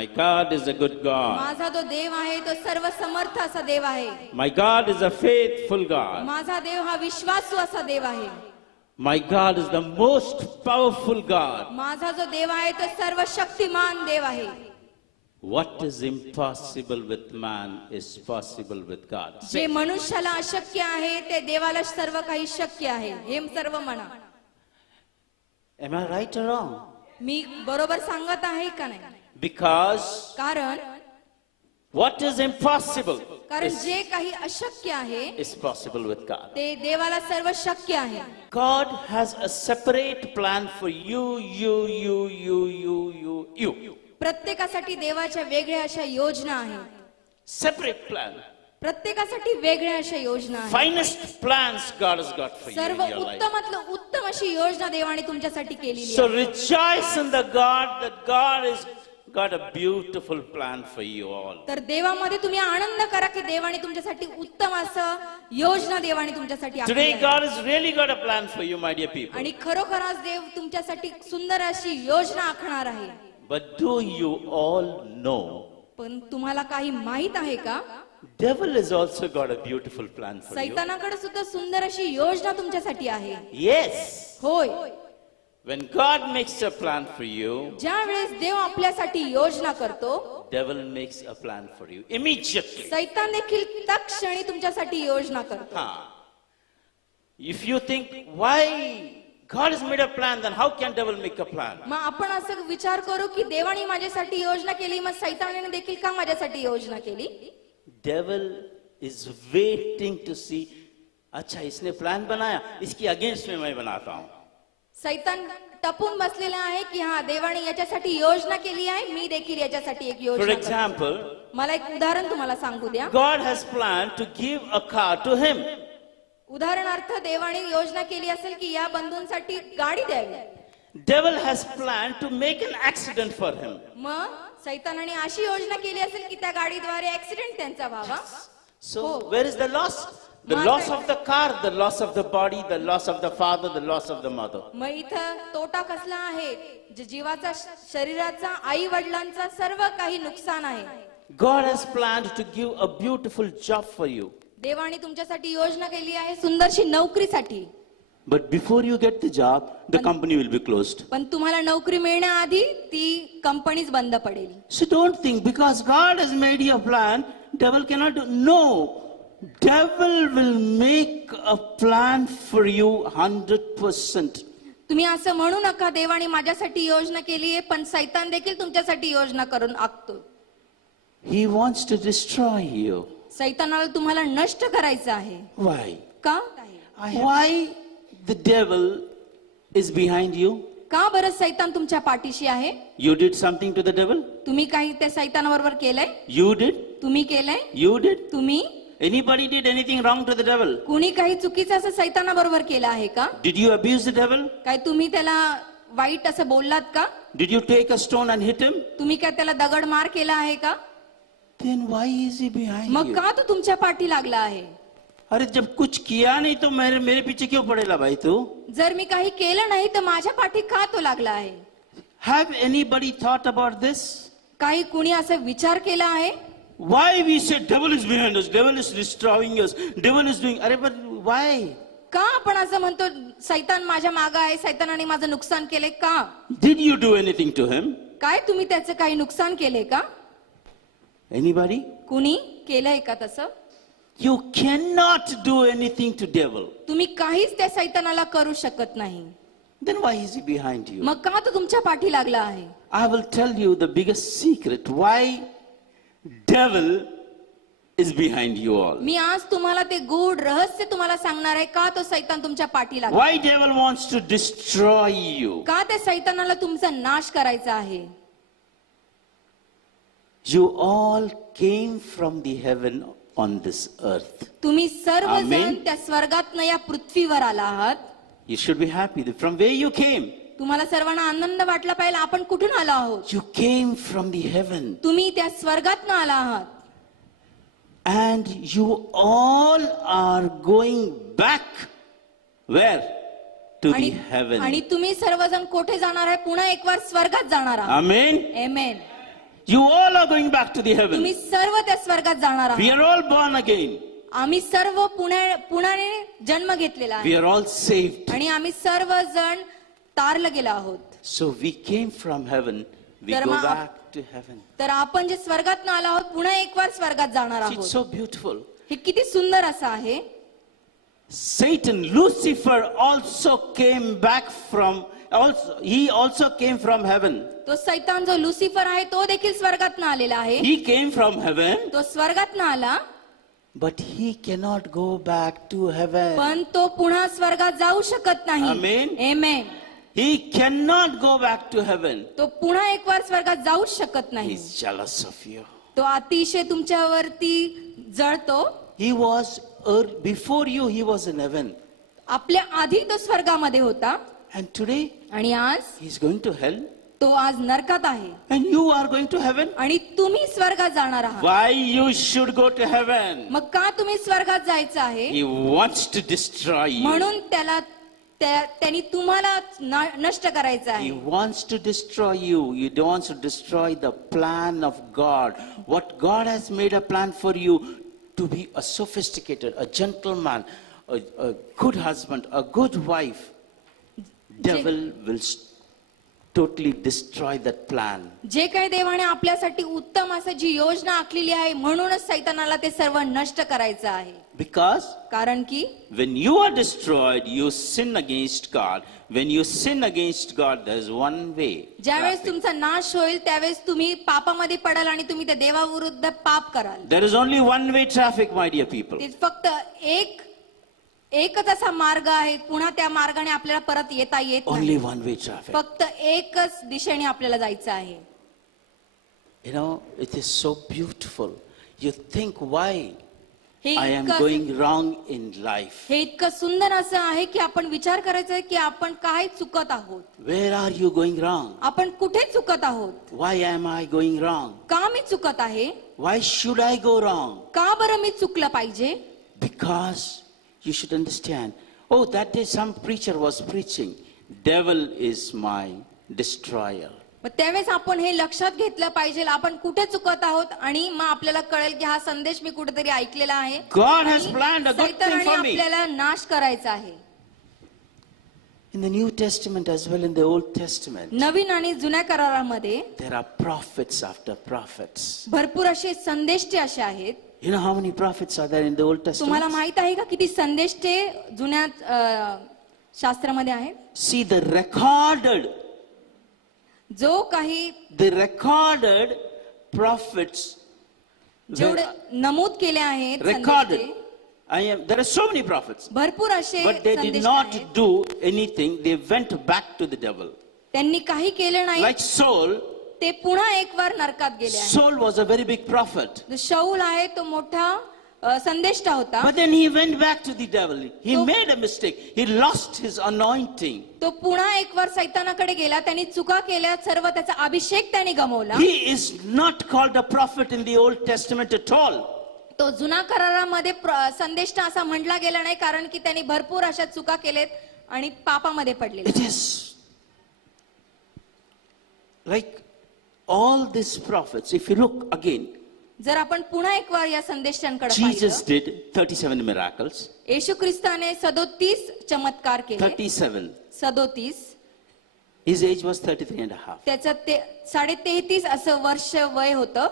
My God is a good God. माझा जो देव आहे तो सर्व समर्थ असा देव आहे. My God is a faithful God. माझा देव हा विश्वासू असा देव आहे. My God is the most powerful God. माझा जो देव आहे तो सर्व शक्तिमान देव आहे. What is impossible with man is possible with God. जे मनुष्याला अशक्य आहे ते देवाला सर्व काही शक्य आहे. हे सर्व म्हणा. Am I right or wrong? मी बरोबर सांगत आहे का नाही? Because कारण what is impossible जे काही अशक्य आहे is possible with God. ते देवाला सर्व शक्य आहे. God has a separate plan for you. प्रत्येकासाठी देवाच्या वेगळ्या अशा योजना आहेत. Separate plan. प्रत्येकासाठी वेगळ्या अशा योजना आहेत. Finest plans God has got for you सर्व in your life. उत्तमातलं उत्तम अशी योजना देवाने तुमच्यासाठी केलेली So आहे. rejoice in the God that God has got a beautiful plan for you all. तर देवामध्ये तुम्ही आनंद करा की देवाने तुमच्यासाठी उत्तम असं योजना देवाने तुमच्यासाठी आखली Today आहे. God has really got a plan for you, my dear people. आणि खरोखरच देव तुमच्यासाठी सुंदर अशी योजना आखणार आहे. But do you all know पण तुम्हाला काही माहित आहे का? devil has also got a beautiful plan for you. सैतानाकडे सुद्धा सुंदर अशी योजना तुमच्यासाठी आहे. Yes. होय. When God makes a plan for you, ज्या वेळेस देव आपल्यासाठी योजना करतो, devil makes a plan for you immediately. सैतान देखील तत्क्षणी तुमच्यासाठी योजना करतो. If you think why God has made a plan, then how can devil make a plan? मग आपण असं विचार करू की देवाने माझ्यासाठी योजना केली, मग सैतानाने देखील का माझ्यासाठी योजना केली? Devil is waiting to see, अच्छा इसने प्लान बनाया, इसकी अगेंस्ट में मैं बनाता हूं. सैतान टपून बसलेला आहे की हा देवाने याच्यासाठी योजना केली आहे, मी देखील याच्यासाठी एक For योजना करतो. example, मला एक उदाहरण तुम्हाला सांगू द्या. God has planned to give a car to him. उदाहरणार्थ देवाने योजना केली असेल की या बंधूंसाठी गाडी द्यावी. Devil has planned to make an accident for him. मग सैतानाने अशी योजना केली असेल की त्या गाडीद्वारे ऍक्सिडेंट त्यांचा व्हावा. So where is the loss? The loss of the car, the loss of the body, the loss of the father, the loss of the mother. मग इथं तोटा कसला आहे? जीवाचा, शरीराचा, आई वडिलांचा सर्व काही नुकसान आहे. God has planned to give a beautiful job for you. देवाने तुमच्यासाठी योजना केली आहे सुंदरशी नोकरीसाठी. But before you get the job, the company will be closed. पण तुम्हाला नोकरी मिळण्याआधी ती कंपनीच बंद पडेल. So don't think because God has made you a plan, devil cannot do. No. Devil will make a plan for you 100%. तुम्ही असं म्हणू नका देवाने माझ्यासाठी योजना केली आहे, पण सैतान देखील तुमच्यासाठी योजना करून आखतो. He wants to destroy you. सैतानाला तुम्हाला नष्ट करायचं आहे. Why? का? Why the devil is behind you? का बरं सैतान तुमच्या पाठीशी आहे? You did something to the devil? तुम्ही काही त्या सैतानाबरोबर केलंय? You did? तुम्ही केलंय? You did? तुम्ही? Anybody did anything wrong to the devil? कुणी काही चुकीचं असं सैतानाबरोबर केलं आहे का? Did you abuse the devil? काय तुम्ही त्याला वाईट असं बोललात का? Did you take a stone and hit him? तुम्ही काय त्याला दगड मार केला आहे का? Then why is he behind मग you? का तो तुमच्या पाठी लागला आहे? अरे जब कुछ किया नहीं तो मेरे पीछे क्यों पड़ेगा भाई तू? जर मी काही केलं नाही तर माझ्या पाठी का तो लागला आहे? Have anybody thought about this? काही कुणी असं विचार केला आहे? Why we say devil is behind us, devil is destroying us, devil is doing. अरे but why? का आपण असं म्हणतो सैतान माझ्या मागं आहे, सैतानाने माझं नुकसान केले का? Did you do anything to him? काय तुम्ही त्याचं काही नुकसान केले का? Anybody? कुणी केलंय का तसं? You cannot do anything to devil. तुम्ही काहीच त्या सैतानाला करू शकत नाही. Then why is he behind you? मग का तो तुमच्या पाठी लागला आहे? I will tell you the biggest secret why devil is behind you all. मी आज तुम्हाला ते गूढ रहस्य तुम्हाला सांगणार आहे का तो सैतान तुमच्या पाठी लागला. Why devil wants to destroy you? का त्या सैतानाला तुमचा नाश करायचा आहे? You all came from the heaven on this earth. तुम्ही सर्वजण Amen. त्या स्वर्गातनं या पृथ्वीवर आला आहात. You should be happy from where you came. तुम्हाला सर्वांना आनंद वाटला पाहिजे. आपण कुठून आलो आहोत? You came from the heaven. तुम्ही त्या स्वर्गातनं आला आहात. And you all are going back. Where? To the heaven. आणि तुम्ही सर्वजण कोठे जाणार आहे? पुन्हा एक वार स्वर्गात जाणार आहात. Amen. Amen. You all are going back to the heaven. तुम्ही सर्व त्या स्वर्गात जाणार We आहात. are all born again. आम्ही सर्व पुण्याने जन्म घेतलेला We आहे are all saved. आणि आम्ही सर्वजण तारलं गेलो आहोत. So we came from heaven. We तर go मग back to heaven. तर आपण जे स्वर्गात आलो आहोत पुन्हा एक वार स्वर्गात जाणार It's आहोत. so beautiful. हे किती सुंदर असं आहे. Satan, Lucifer also came back from, he also came from heaven. तो सैतान जो लुसिफर आहे तो देखील स्वर्गात आलेला आहे. He came from heaven, तो स्वर्गात आला but he cannot go back to heaven. पण तो पुन्हा स्वर्गात जाऊ शकत नाही. Amen. Amen. He cannot go back to heaven. तो पुन्हा एक वार स्वर्गात जाऊ शकत नाही. He's jealous of you. तो अतिशय तुमच्यावरती जळतो. He was, before you, he was in heaven. आपल्या आधी तो स्वर्गामध्ये होता And today, आणि आज he's going to hell. तो आज नरकात आहे And you are going to heaven. आणि तुम्ही स्वर्गात जाणार आहात. Why you should go to heaven? मग का तुम्ही स्वर्गात जायचं आहे? He wants to destroy you. म्हणून त्यांनी तुम्हाला नष्ट करायचं He आहे. wants to destroy you. He wants to destroy the plan of God. What God has made a plan for you to be a sophisticated, a gentleman, a good husband, a good wife. Devil will totally destroy that plan. जे काही देवाने आपल्यासाठी उत्तम असं जी योजना आखलेली आहे म्हणूनच सैतानाला ते सर्व नष्ट करायचं आहे. Because कारण की when you are destroyed, you sin against God. When you sin against God, there is one way. ज्यावेळेस traffic. तुमचा नाश होईल त्यावेळेस तुम्ही पापामध्ये पडाल आणि तुम्ही त्या देवाविरुद्ध पाप कराल. There is only one way traffic, my dear people. ते फक्त एकच असा मार्ग आहे. पुन्हा त्या मार्गाने आपल्याला परत येता येत Only नाही. one way traffic. फक्त एकच दिशेने आपल्याला जायचं आहे. You know, it is so beautiful. You think why हे I am इतकं going wrong in life. हे इतकं सुंदर असं आहे की आपण विचार करायचा आहे की आपण काय चुकत आहोत. Where are you going wrong? आपण कुठे चुकत आहोत. Why am I going wrong? का मी चुकत आहे. Why should I go wrong? का बरं मी चुकलं पाहिजे. Because you should understand. Oh, that day some preacher was preaching. Devil is my destroyer. मग त्यावेळेस आपण हे लक्षात घेतलं पाहिजे आपण कुठे चुकत आहोत आणि मग आपल्याला कळेल की हा संदेश मी कुठेतरी ऐकलेला आहे. God has planned a good thing सैतानाने for me. आपल्याला नाश करायचा आहे. In the New Testament as well in the Old Testament, नवीन आणि जुन्या करारामध्ये there are prophets after prophets. भरपूर असे संदेष्टे असे आहेत. You know how many prophets are there in the Old तुम्हाला Testament? माहित आहे का किती संदेष्टे जुन्या शास्त्रामध्ये आहेत. See the recorded जो काही prophets जेवढे नमूद केले आहेत recorded. संदेष्टे, There are so many prophets, भरपूर असे but they did संदेष्टे not आहेत. do anything. They went back to the devil. त्यांनी काही केलं नाही. Like Saul. ते पुन्हा एक वार नरकात गेले आहेत. Saul was a very big prophet, जो शाऊल आहे तो मोठा संदेष्टा होता. but then he went back to the devil. He तो- made a mistake. He lost his anointing. तो पुन्हा एक वार सैतानाकडे गेला. त्यांनी चुका केल्या. सर्व त्याचा अभिषेक त्याने गमावला. He is not called a prophet in the Old Testament at all. तो जुना करारामध्ये संदेष्टा असा म्हटला गेला नाही कारण की त्यांनी भरपूर अशा चुका केलेत आणि पापामध्ये पडलेले. It is like all these prophets. If you look again, जर आपण पुन्हा एक वार या संदेशांकडे Jesus पाहिलं, did 37 miracles. येशू ख्रिस्ताने 37 चमत्कार केले. 37. 37 His age was 33 and a half. त्याचं 33.5 असं वर्ष वय होतं.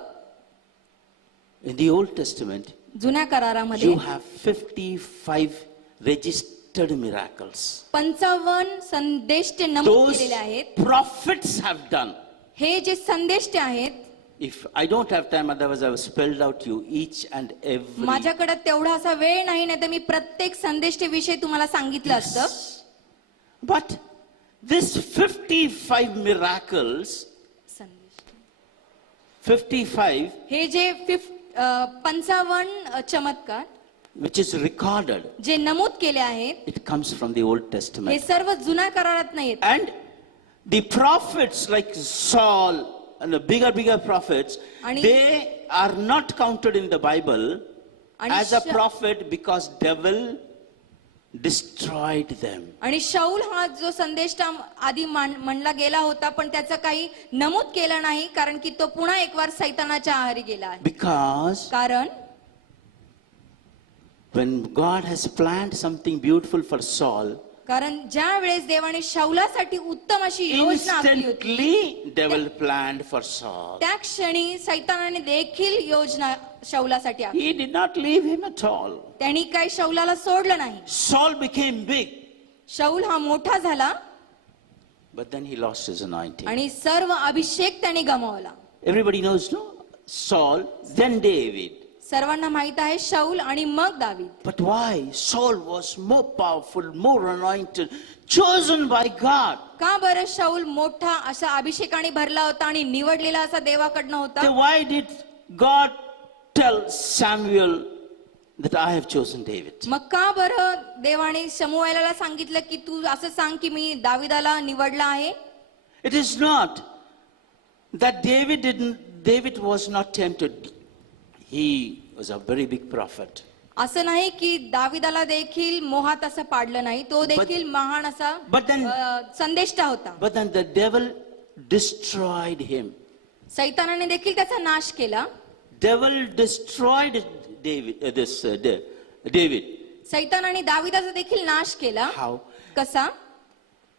In the Old Testament, जुन्या करारामध्ये you have 55 registered miracles. 55 संदेष्टे नमूद Those केलेले आहेत. prophets have done. हे जे संदेष्टे आहेत, If I don't have time, otherwise I have spelled out you each and every. माझ्याकडे तेवढा असा वेळ नाही नाही तर मी प्रत्येक संदेष्टे विषयी तुम्हाला सांगितलं असतं. But this 55 miracles, 55, हे जे 55 चमत्कार which is recorded, जे नमूद केले आहेत it comes from the Old हे Testament. सर्व जुन्या करारात नाहीत. And the prophets like Saul and the bigger prophets, आणि- they are not counted in the Bible आणि as a prophet because devil destroyed them. आणि शाऊल हा जो संदेश आधी म्हणला गेला होता पण त्याचं काही नमूद केलं नाही कारण की तो पुन्हा एक वार सैतानाच्या आहारी गेला आहे. Because कारण when God has planned something beautiful for Saul, कारण ज्या वेळेस देवाने शाऊलासाठी उत्तम अशी योजना आखली होती instantly devil planned for Saul. त्या क्षणी सैतानाने देखील योजना शाऊलासाठी आखली. He did not leave him at all. त्यांनी काही शाऊलाला सोडलं नाही. Saul became big, शाऊल हा मोठा झाला but then he lost his anointing. आणि सर्व अभिषेक त्याने गमावला. Everybody knows, no? Saul, then David. सर्वांना माहित आहे शाऊल आणि मग दावीद. But why? Saul was more powerful, more anointed, chosen by God. का बरं शाऊल मोठा असा अभिषेकाने भरला होता आणि निवडलेला असा देवाकडनं होता. Then why did God tell Samuel that I have chosen David? मग का बरं देवाने शमूएलाला सांगितलं की तू असं सांग की मी दाविदाला निवडला आहे. It is not that David was not tempted. He was a very big prophet. असं नाही की दाविदाला देखील मोहात असं पाडलं नाही. तो देखील महान असा but then- संदेष्टा होता. But then the devil destroyed him. सैतानाने देखील त्याचा नाश केला. Devil destroyed David. सैतानाने दाविदाचा देखील नाश केला. How? कसा?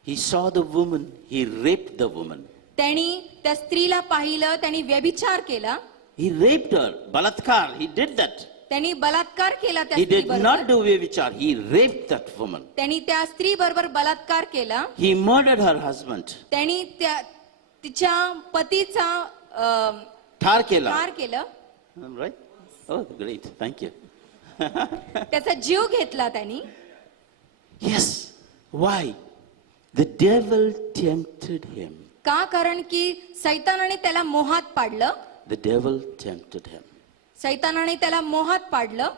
He saw the woman. He raped the woman. त्यांनी त्या स्त्रीला पाहिलं, त्यांनी व्यभिचार केला, He raped her. Balatkar. He did that. त्यांनी बलात्कार केला त्या He did स्त्रीबरोबर. not do Vyabhichar. He raped that woman. त्यांनी त्या स्त्री बरोबर बलात्कार केला. He murdered her husband. त्यांनी तिच्या पतीचा Tar kela. ठार केलं. Right? Oh, great. Thank you. त्याचा जीव घेतला त्यांनी. Yes. Why? The devil tempted him. का? कारण की सैतानाने त्याला मोहात पाडलं. The devil tempted him. सैतानाने त्याला मोहात पाडलं.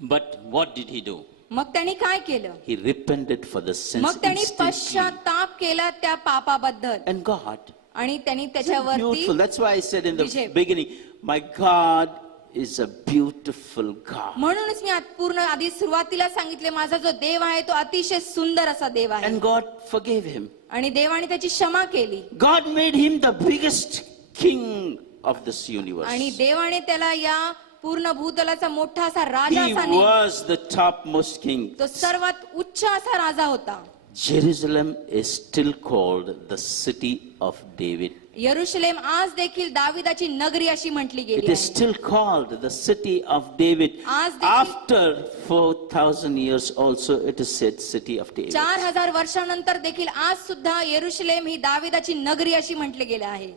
But what did he do? मग त्यांनी काय केलं? He repented for the sins मग त्यांनी instantly. पश्चाताप केला त्या पापाबद्दल And God, आणि त्यांनी so त्याच्यावरती beautiful. That's why I said in the Vijay. beginning, my God is a beautiful God. म्हणूनच मी पूर्ण आधी सुरुवातीला सांगितले माझा जो देव आहे तो अतिशय सुंदर असा देव आहे. And God forgave him. आणि देवाने त्याची क्षमा केली. God made him the biggest king of this universe. आणि देवाने त्याला या पूर्ण भूतलाचा मोठा असा राजा He असा नेमला. was the topmost king. तो सर्वात उच्च असा राजा होता. Jerusalem is still called the city of David. यरुशलेम आज देखील दाविदाची नगरी अशी म्हटली It गेली is आहे. still called the city of David. आज देखील- After 4,000 years also it is said city of David. 4000 वर्षानंतर देखील आज सुद्धा यरुशलेम ही दाविदाची नगरी अशी म्हटले गेले आहे.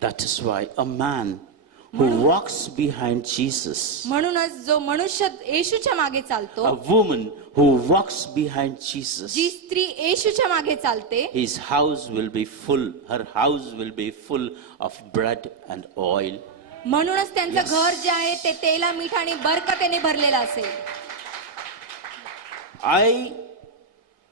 That is why a man who walks behind Jesus, म्हणूनच जो मनुष्य येशूच्या मागे चालतो, a woman who walks behind Jesus, जी स्त्री येशूच्या मागे चालते, his house will be full, her house will be full of bread and oil. म्हणूनच त्यांचं घर जे आहे ते तेला मीठ आणि बरकतेने भरलेलं असेल.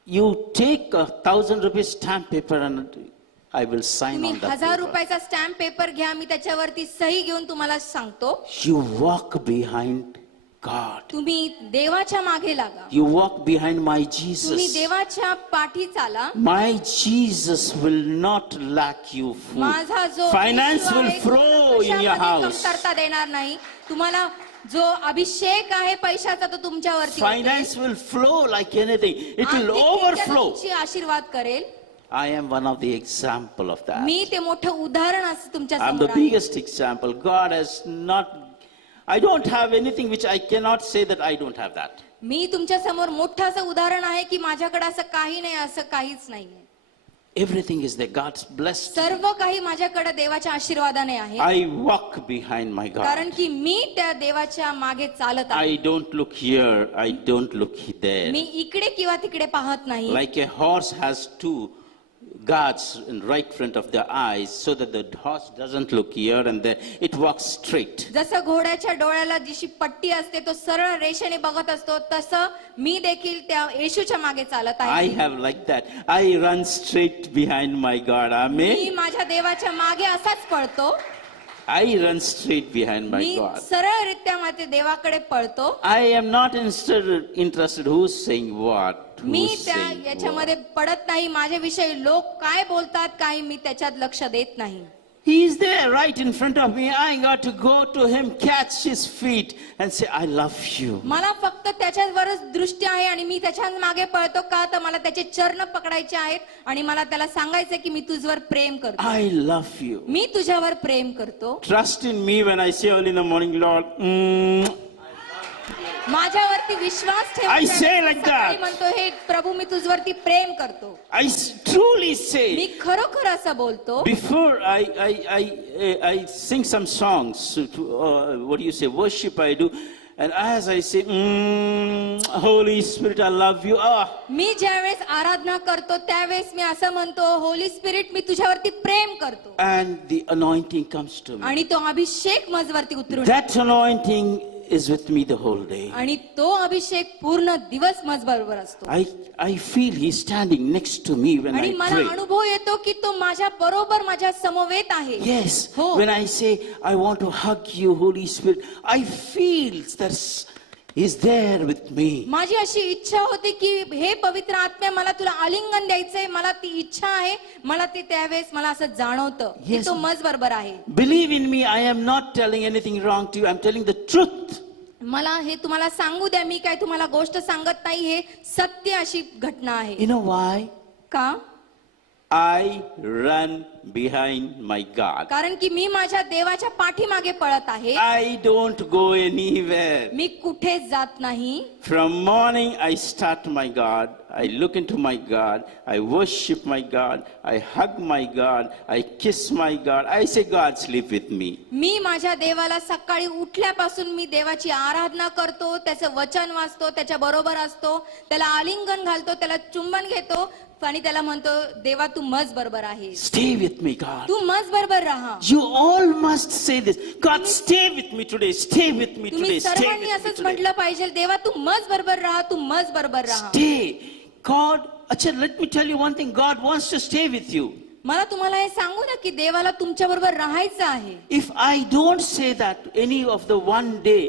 You take 1,000 rupees stamp paper and I will sign तुम्ही on that 1000 paper. रुपयाचा स्टॅम्प पेपर घ्या, मी त्याच्यावरती सही घेऊन तुम्हाला सांगतो. You walk behind God. तुम्ही देवाच्या मागे लागा. You walk behind my तुम्ही Jesus. देवाच्या पाठी चाला. My Jesus will not lack you food. माझा जो Finance येशू will आहे, flow in your कशामध्ये house. कमतरता देणार नाही. तुम्हाला जो अभिषेक आहे पैशाचा तो तुमच्यावरती Finance will flow like anything. It will आर्थिक overflow. तुमची आशीर्वाद करेल. I am one of the example of that. मी ते मोठं उदाहरण असं तुमच्या I'm the समोर आहे. biggest example. God has not, I don't have anything which I cannot say that I don't have that. मी तुमच्या समोर मोठं असं उदाहरण आहे की माझ्याकडे असं काही नाही, असं काहीच नाहीये. Everything is there. God's blessed. सर्व काही माझ्याकडे देवाच्या आशीर्वादाने आहे. I walk behind my God. कारण की मी त्या देवाच्या मागे चालत आहे. I don't look here. I don't look there. मी इकडे किंवा तिकडे पाहत नाही. Like a horse has two guards in right front of their eyes so that the horse doesn't look here and there. It walks straight. जसं घोड्याच्या डोळ्याला जशी पट्टी असते तो सरळ रेषेने बघत असतो, तसं मी देखील त्या येशूच्या मागे चालत I आहे. have like that. I run straight behind my God. Me Amen. माझ्या देवाच्या मागे असाच पळतो. I run straight behind my me God. सरळरित्या माझ्या देवाकडे पळतो. I am not interested who's saying what. Me Who's त्या saying what. याच्यामध्ये पडत नाही. माझ्याविषयी लोक काय बोलतात काही मी त्याच्यात लक्ष देत नाही. He is there right in front of me. I got to go to him, catch his feet and say, I love you. मला फक्त त्याच्यावरच दृष्टी आहे आणि मी त्याच्या मागे पळतो का तर मला त्याचे चरण पकडायचे आहेत आणि मला त्याला सांगायचं की मी तुझ्यावर प्रेम करतो. I love you. मी तुझ्यावर प्रेम करतो. Trust in me when I say early in the morning, Lord, माझ्यावरती विश्वास ठेव. I say like that. सकाळी म्हणतो हे प्रभू मी तुझ्यावरती प्रेम करतो. I truly मी say, खरोखर असं बोलतो. before I sing some songs, what do you say, worship I do, and as I say, Holy Spirit, I love you. मी ज्यावेळेस आराधना करतो त्यावेळेस मी असं म्हणतो होली स्पिरिट मी तुझ्यावरती प्रेम करतो. And the anointing comes to me. आणि तो अभिषेक माझवरती उतरून That anointing is with me the whole day. आणि तो अभिषेक पूर्ण दिवस माझ बरोबर असतो. I feel he's standing next to me when आणि I मला pray. अनुभव येतो की तो माझ्या बरोबर माझ्या समवेत आहे. Yes, हो. when I say, I want to hug you, Holy Spirit, I feel that he's there with me. माझी अशी इच्छा होती की हे पवित्र आत्म्या मला तुला आलिंगन द्यायचंय. मला ती इच्छा आहे. मला ते त्यावेळेस मला असं जाणवतं की Yes. तो मज बरोबर आहे. Believe in me, I am not telling anything wrong to you. I'm telling the truth. मला हे तुम्हाला सांगू द्या. मी काय तुम्हाला गोष्ट सांगत नाही. हे सत्य अशी घटना आहे. You know why? का I run behind my God. कारण की मी माझ्या देवाच्या पाठीमागे पळत आहे. I don't go anywhere. मी कुठेच जात नाही. From morning I start my God. I look into my God. I worship my God. I hug my God. I kiss my God. I say, God, sleep with me. मी माझ्या देवाला सकाळी उठल्यापासून मी देवाची आराधना करतो. त्याचं वचन वाचतो. त्याच्या बरोबर असतो. त्याला आलिंगन घालतो. त्याला चुंबन घेतो आणि त्याला म्हणतो देवा तू मज बरोबर आहे. Stay with me, God. तू मज बरोबर राहा. You all must say this. God, stay with me today. Stay with me today. तुम्ही Stay सर्वांनी with me असंच today. म्हटलं पाहिजे देवा तू मज बरोबर राहा. तू मज बरोबर राहा. Stay. God, Acha, let me tell you one thing. God wants to stay with you. मला तुम्हाला हे सांगू ना की देवाला तुमच्या बरोबर राहायचं आहे. If I don't say that any of the one day,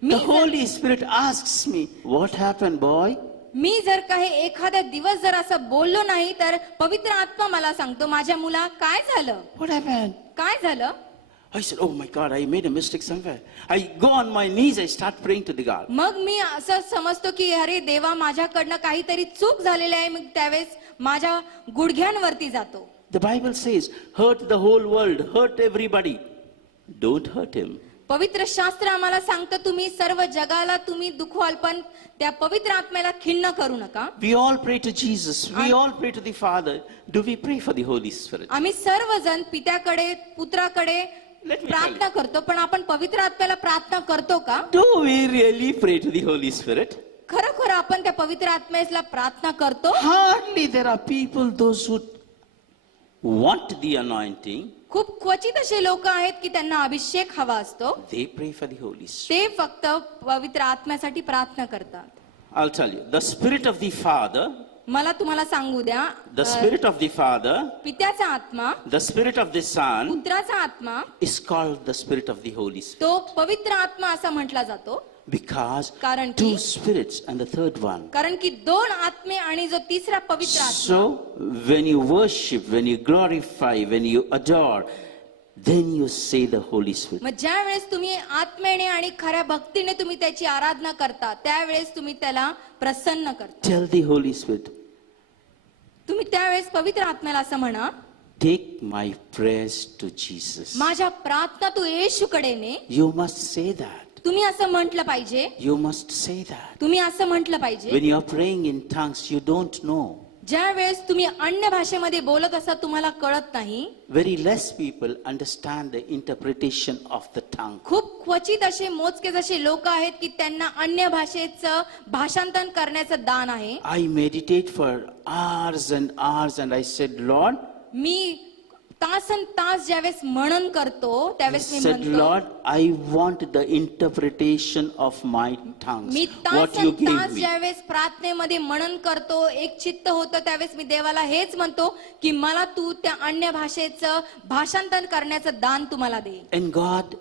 the me Holy Spirit asks me, what happened, boy? मी जर काही एखाद्या दिवस जर असं बोललो नाही तर पवित्र आत्मा मला सांगतो माझ्या मुला काय झालं. What happened? काय झालं. I said, oh my God, I made a mistake somewhere. I go on my knees, I start praying to the God. मग मी असं समजतो की अरे देवा माझ्याकडनं काहीतरी चूक झालेली आहे. मग त्यावेळेस माझ्या गुडघ्यांवरती जातो. The Bible says, hurt the whole world, hurt everybody. Don't hurt him. पवित्र शास्त्र आम्हाला सांगतं तुम्ही सर्व जगाला तुम्ही दुखवाल पण त्या पवित्र आत्म्याला खिन्न करू नका. We all pray to Jesus. We all pray to the Father. Do we pray for the Holy Spirit? आम्ही सर्वजण पित्याकडे पुत्राकडे Let me प्रार्थना करतो पण आपण पवित्र आत्म्याला प्रार्थना करतो का. Do we really pray to the Holy Spirit? खरोखर आपण त्या पवित्र आत्म्याला प्रार्थना करतो. Hardly there are people, those who want the anointing, खूप क्वचित असे लोक आहेत की त्यांना अभिषेक हवा असतो. they pray for the Holy Spirit. ते फक्त पवित्र आत्म्यासाठी प्रार्थना करतात. I'll tell you, the Spirit of the Father, मला तुम्हाला सांगू द्या the Spirit of the Father, पित्याचा आत्मा the Spirit of the Son पुत्राचा आत्मा is called the Spirit of the Holy Spirit. तो पवित्र आत्मा असा म्हटला जातो. Because कारण two की spirits and the third one. कारण की दोन आत्मे आणि जो तिसरा पवित्र आत्मा. So, when you worship, when you glorify, when you adore, then you say the Holy Spirit. मग ज्या वेळेस तुम्ही आत्मेने आणि खऱ्या भक्तीने तुम्ही त्याची आराधना करता त्यावेळेस तुम्ही त्याला प्रसन्न करता. Tell the Holy Spirit, तुम्ही त्यावेळेस पवित्र आत्म्याला असं म्हणा take my prayers to Jesus. माझ्या प्रार्थना तू येशूकडे ने. You must say that. तुम्ही असं म्हटलं पाहिजे. You must say that. तुम्ही असं म्हटलं पाहिजे. When you are praying in tongues, you don't know. ज्या वेळेस तुम्ही अन्य भाषेमध्ये बोलत असता तुम्हाला कळत नाही. Very less people understand the interpretation of the tongue. खूप क्वचित असे मोजकेच असे लोक आहेत की त्यांना अन्य भाषेचं भाषांतर करण्याचं दान आहे. I meditate for hours and hours and I said, Lord, मी तासन तास ज्यावेळेस मनन करतो He त्यावेळेस मी said, म्हणतो Lord, I want the interpretation of my tongues. Me What you तासन gave तास me. ज्यावेळेस प्रार्थनेमध्ये मनन करतो एक चित्त होतं त्यावेळेस मी देवाला हेच म्हणतो की मला तू त्या अन्य भाषेचं भाषांतर करण्याचं दान तुम्हाला दे. And God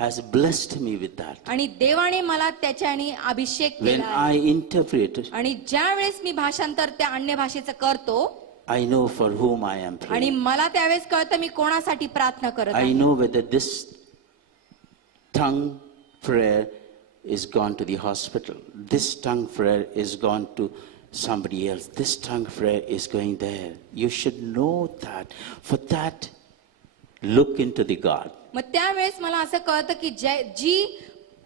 has blessed me with that. आणि देवाने मला त्याच्याने अभिषेक When केला आहे. I interpret, आणि ज्या वेळेस मी भाषांतर त्या अन्य भाषेचं करतो I know for whom I am आणि praying. मला त्यावेळेस कळतं मी कोणासाठी प्रार्थना करत I आहे. know whether this tongue prayer is gone to the hospital. This tongue prayer is gone to somebody else. This tongue prayer is going there. You should know that. For that, look into the God. मग त्यावेळेस मला असं कळतं की जी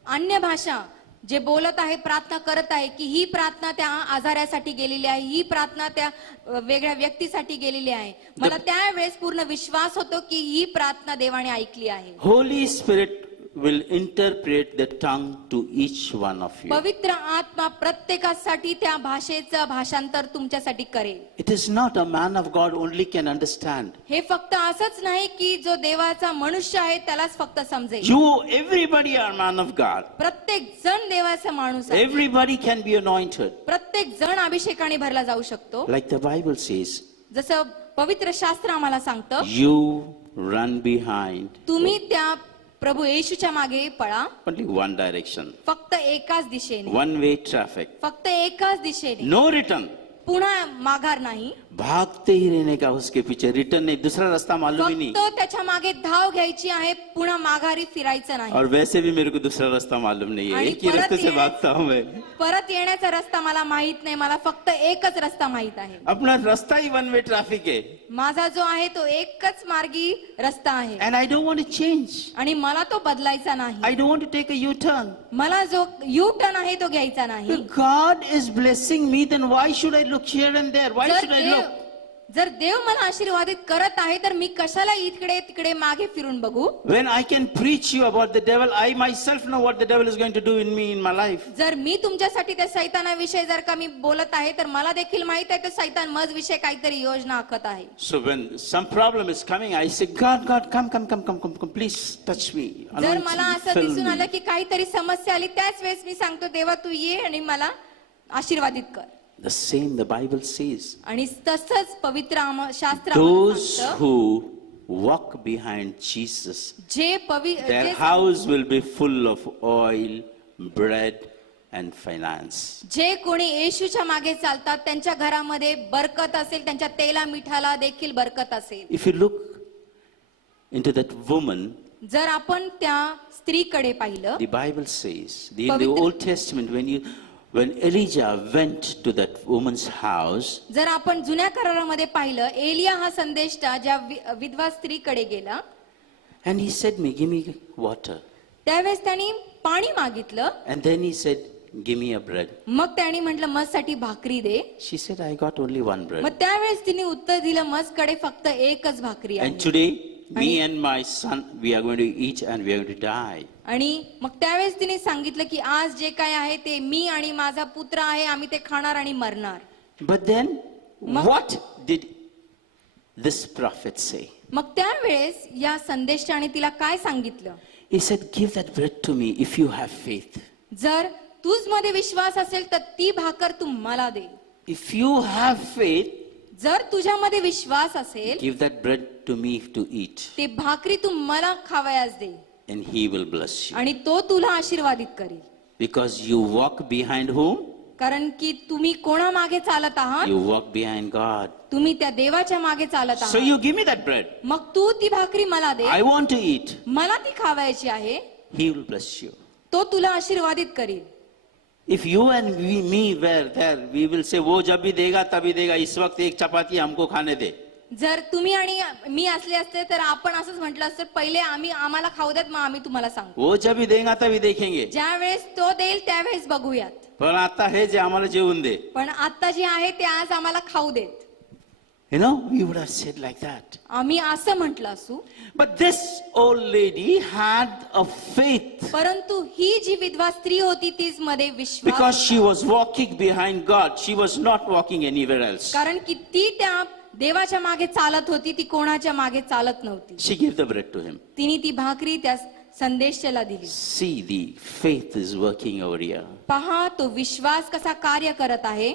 अन्य भाषा जे बोलत आहे प्रार्थना करत आहे की ही प्रार्थना त्या आजारासाठी गेलेली आहे, ही प्रार्थना त्या वेगळ्या व्यक्तीसाठी गेलेली आहे. मला त्यावेळेस पूर्ण विश्वास होतो की ही प्रार्थना देवाने ऐकली आहे. Holy Spirit will interpret the tongue to each one of you. पवित्र आत्मा प्रत्येकासाठी त्या भाषेचं भाषांतर तुमच्यासाठी करेल. It is not a man of God only can understand. हे फक्त असंच नाही की जो देवाचा मनुष्य आहे त्यालाच फक्त समजेल. You, everybody are man of God. प्रत्येक जण देवाचा माणूस आहे. Everybody can be anointed. प्रत्येक जण अभिषेकाने भरला जाऊ शकतो. Like the Bible says, जसं पवित्र शास्त्र आम्हाला सांगतं you run behind तुम्ही त्या प्रभू येशूच्या मागे पळा only one direction. फक्त एकाच दिशेने, One way traffic. फक्त एकाच दिशेने, No return. पुन्हा माघार नाही. भागते ही रहने का उसके पीछे, रिटर्न नहीं, दूसरा रास्ता मालूम ही नहीं. फक्त त्याच्या मागे धाव घ्यायची आहे, पुन्हा माघारी फिरायचं नाही. और वैसे भी मेरे को दूसरा रास्ता मालूम नहीं है, आणि एक ही परत रास्ते से ये- भागता हूँ मैं. परत येण्याचा रस्ता मला माहित नाही, मला फक्त एकच रस्ता माहित आहे. अपना रास्ता ही वन वे ट्रैफिक है. माझा जो आहे तो एकच मार्गी रस्ता आहे And I don't want to change. आणि मला तो बदलायचा नाही. I don't want to take a U-turn. मला जो यू टर्न आहे तो घ्यायचा नाही. If God is blessing me, then why should I look here and there? Why should I look? जर देव मला आशीर्वादित करत आहे तर मी कशाला इकडे तिकडे मागे फिरून बघू. When I can preach you about the devil, I myself know what the devil is going to do in me in my life. जर मी तुमच्यासाठी त्या सैतानाविषयी जर का मी बोलत आहे तर मला देखील माहित आहे तो सैतान मज विषय काहीतरी योजना आखत आहे. So when some problem is coming, I say, God, come, please touch me. जर Anoint मला me, असं fill दिसून me. आलं की काहीतरी समस्या आली त्याच वेळेस मी सांगतो देवा तू ये आणि मला आशीर्वादित कर. The same the Bible says. आणि तसंच पवित्र शास्त्र आम्हाला Those सांगतं, who walk behind Jesus, जे their house will be full of oil, bread, and finance. जे कोणी येशूच्या मागे चालतात त्यांच्या घरामध्ये बरकत असेल, त्यांच्या तेला मिठाला देखील बरकत असेल. If you look into that woman, जर आपण त्या स्त्रीकडे पाहिलं, the Bible says, in the पवित्र- Old Testament, when Elijah went to that woman's house, जर आपण जुन्या करारामध्ये पाहिलं, एलिया हा संदेष्टा ज्या विधवा स्त्रीकडे गेला and he said, give me water. त्यावेळेस त्यांनी पाणी मागितलं. And then he said, give me a bread. मग त्यांनी म्हटलं मजसाठी भाकरी दे. She said, I got only one bread. मग त्यावेळेस तिने उत्तर दिलं मजकडे फक्त एकच भाकरी And आहे. today, me and my son, we are going to eat and we are going to die. आणि मग त्यावेळेस तिने सांगितलं की आज जे काय आहे ते मी आणि माझा पुत्र आहे, आम्ही ते खाणार आणि मरणार. But then, what did this prophet say? मग त्यावेळेस या संदेशाने तिला काय सांगितलं? He said, give that bread to me if you have faith. जर तुझ मध्ये विश्वास असेल तर ती भाकर तू मला दे. If you have faith, जर तुझ्यामध्ये विश्वास असेल give that bread to me to eat. ते भाकरी तू मला खावयास दे And he will bless you. आणि तो तुला आशीर्वादित करेल. Because you walk behind whom? कारण की तुम्ही कोणा मागे चालत आहात? You walk behind God. तुम्ही त्या देवाच्या मागे चालत So आहात. you give me that bread. मग तू ती भाकरी मला दे, I want to eat. मला ती खावायची आहे. He will bless you. तो तुला आशीर्वादित करेल. If you and me were there, we will say, वो जब भी देगा तभी देगा, इस वक्त एक चपाती हमको खाने दे. जर तुम्ही आणि मी असले असते तर आपण असंच म्हटलं असतं, पहिले आम्हाला खाऊ देत, मग आम्ही तुम्हाला सांगू. वो जब भी देगा तभी देखेंगे. ज्या वेळेस तो देईल त्यावेळेस बघूयात. पण आता हे जे आम्हाला जेवून दे. पण आता जे आहे ते आज आम्हाला खाऊ देत. You know, we would have said like that. आम्ही असं म्हटलं असू. But this old lady had a faith परंतु ही जी विधवा स्त्री होती तीच मध्ये विश्वास because she होता. was walking behind God. She was not walking anywhere else. कारण की ती त्या देवाच्या मागे चालत होती, ती कोणाच्या मागे चालत नव्हती. She gave the bread to him. तिने ती भाकरी त्या संदेशाला दिली. See, the faith is working over here. पहा तो विश्वास कसा कार्य करत आहे.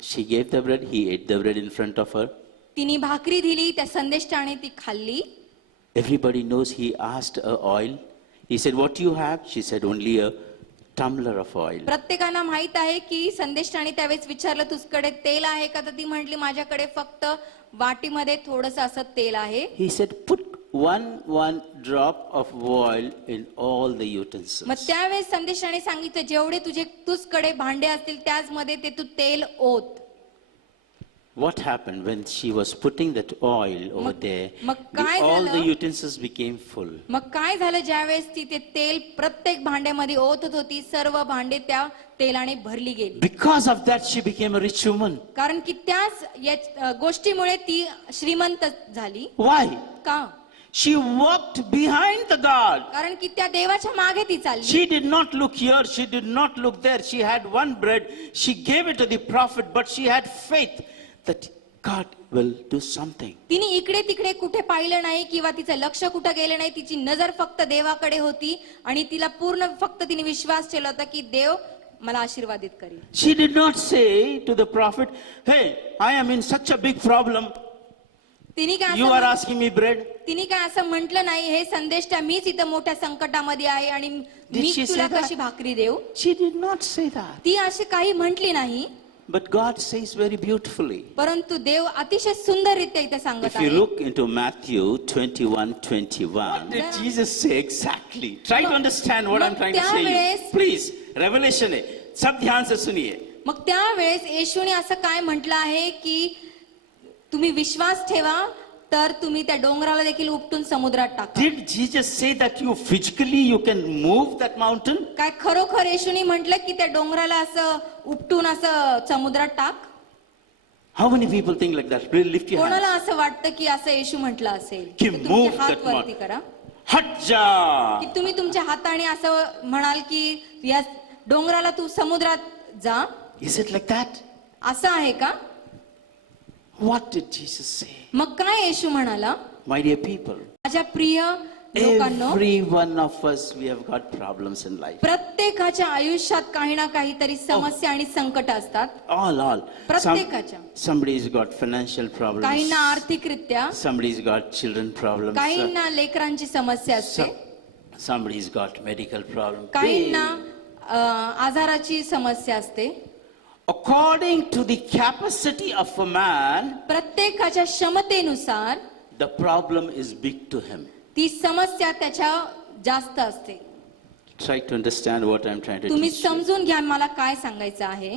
She gave the bread, he ate the bread in front of her. तिने भाकरी दिली, त्या संदेशाने ती खाल्ली. Everybody knows he asked her oil. He said, what do you have? She said, only a tumbler of oil. प्रत्येकाला माहित आहे की संदेशाने त्यावेळेस विचारलं तुझ्याकडे तेल आहे का, तर ती म्हटली माझ्याकडे फक्त वाटीमध्ये थोडंसं असं तेल आहे. He said, put one drop of oil in all the utensils. मग त्यावेळेस संदेशाने सांगितलं जेवढे तुझकडे भांडे असतील त्याचमध्ये ते तू तेल ओत. What happened when she was putting that oil over there? मग काय All the झालं? utensils became full. मग काय झालं ज्यावेळेस ती ते तेल प्रत्येक भांड्यामध्ये ओतत होती, सर्व भांडे त्या तेलाने भरली गेली. Because of that, she became a rich woman. कारण की त्याच गोष्टीमुळे ती श्रीमंत झाली. Why? का? She walked behind the God. कारण की त्या देवाच्या मागे ती चालली. She did not look here, she did not look there. She had one bread, she gave it to the prophet, but she had faith that God will do something. तिने इकडे तिकडे कुठे पाहिलं नाही किंवा तिचं लक्ष कुठं गेलं नाही. तिची नजर फक्त देवाकडे होती आणि तिला पूर्ण फक्त तिने विश्वास ठेवला होता की देव मला आशीर्वादित करेल. She did not say to the prophet, hey, I am in such a big problem. तिने काय You are असं asking me bread. तिने काय असं म्हटलं नाही, हे संदेष्टा मीच इथं मोठ्या संकटामध्ये आहे आणि मी she तुला say that? कशी भाकरी देऊ. She did not say that. ती अशी काही म्हटली नाही. But God says very beautifully. परंतु देव अतिशय सुंदररित्या इथे सांगत If you आहे. look into Matthew 21:21, what did Jesus say exactly? Try to understand what I'm trying to say. त्यावेळेस- Please, revelation है. सब ध्यान से सुनिए. मग त्यावेळेस येशूने असं काय म्हटलं आहे की तुम्ही विश्वास ठेवा तर तुम्ही त्या डोंगराला देखील उपटून समुद्रात टाका. Did Jesus say that you physically you can move that mountain? काय खरोखर येशूने म्हटलं की त्या डोंगराला असं उपटून असं समुद्रात टाक. How many people think like that? Really lift your कोणाला hands. असं वाटतं की असं येशू म्हटलं असेल की तर move तुमचे हात that वरती mount. करा. हट जा. की तुम्ही तुमच्या हाताने असं म्हणाल की या डोंगराला तू समुद्रात जा. Is it like that? असं आहे का? What did Jesus say? मग काय येशू म्हणाला? My dear people, माझ्या प्रिय लोकांनो, every one of us, we have got problems in life. प्रत्येकाच्या आयुष्यात काही ना काहीतरी समस्या आणि संकट असतात. All. प्रत्येकाच्या. Somebody's got financial problems. काहींना आर्थिकरित्या, Somebody's got children problems. काहींना लेकरांची समस्या असते, Somebody's got medical problems. काहींना आजाराची समस्या असते. According to the capacity of a man, प्रत्येकाच्या क्षमतेनुसार the problem is big to him. ती समस्या त्याच्या जास्त असते. Try to understand what I'm trying to तुम्ही teach you. समजून घ्या मला काय सांगायचं आहे.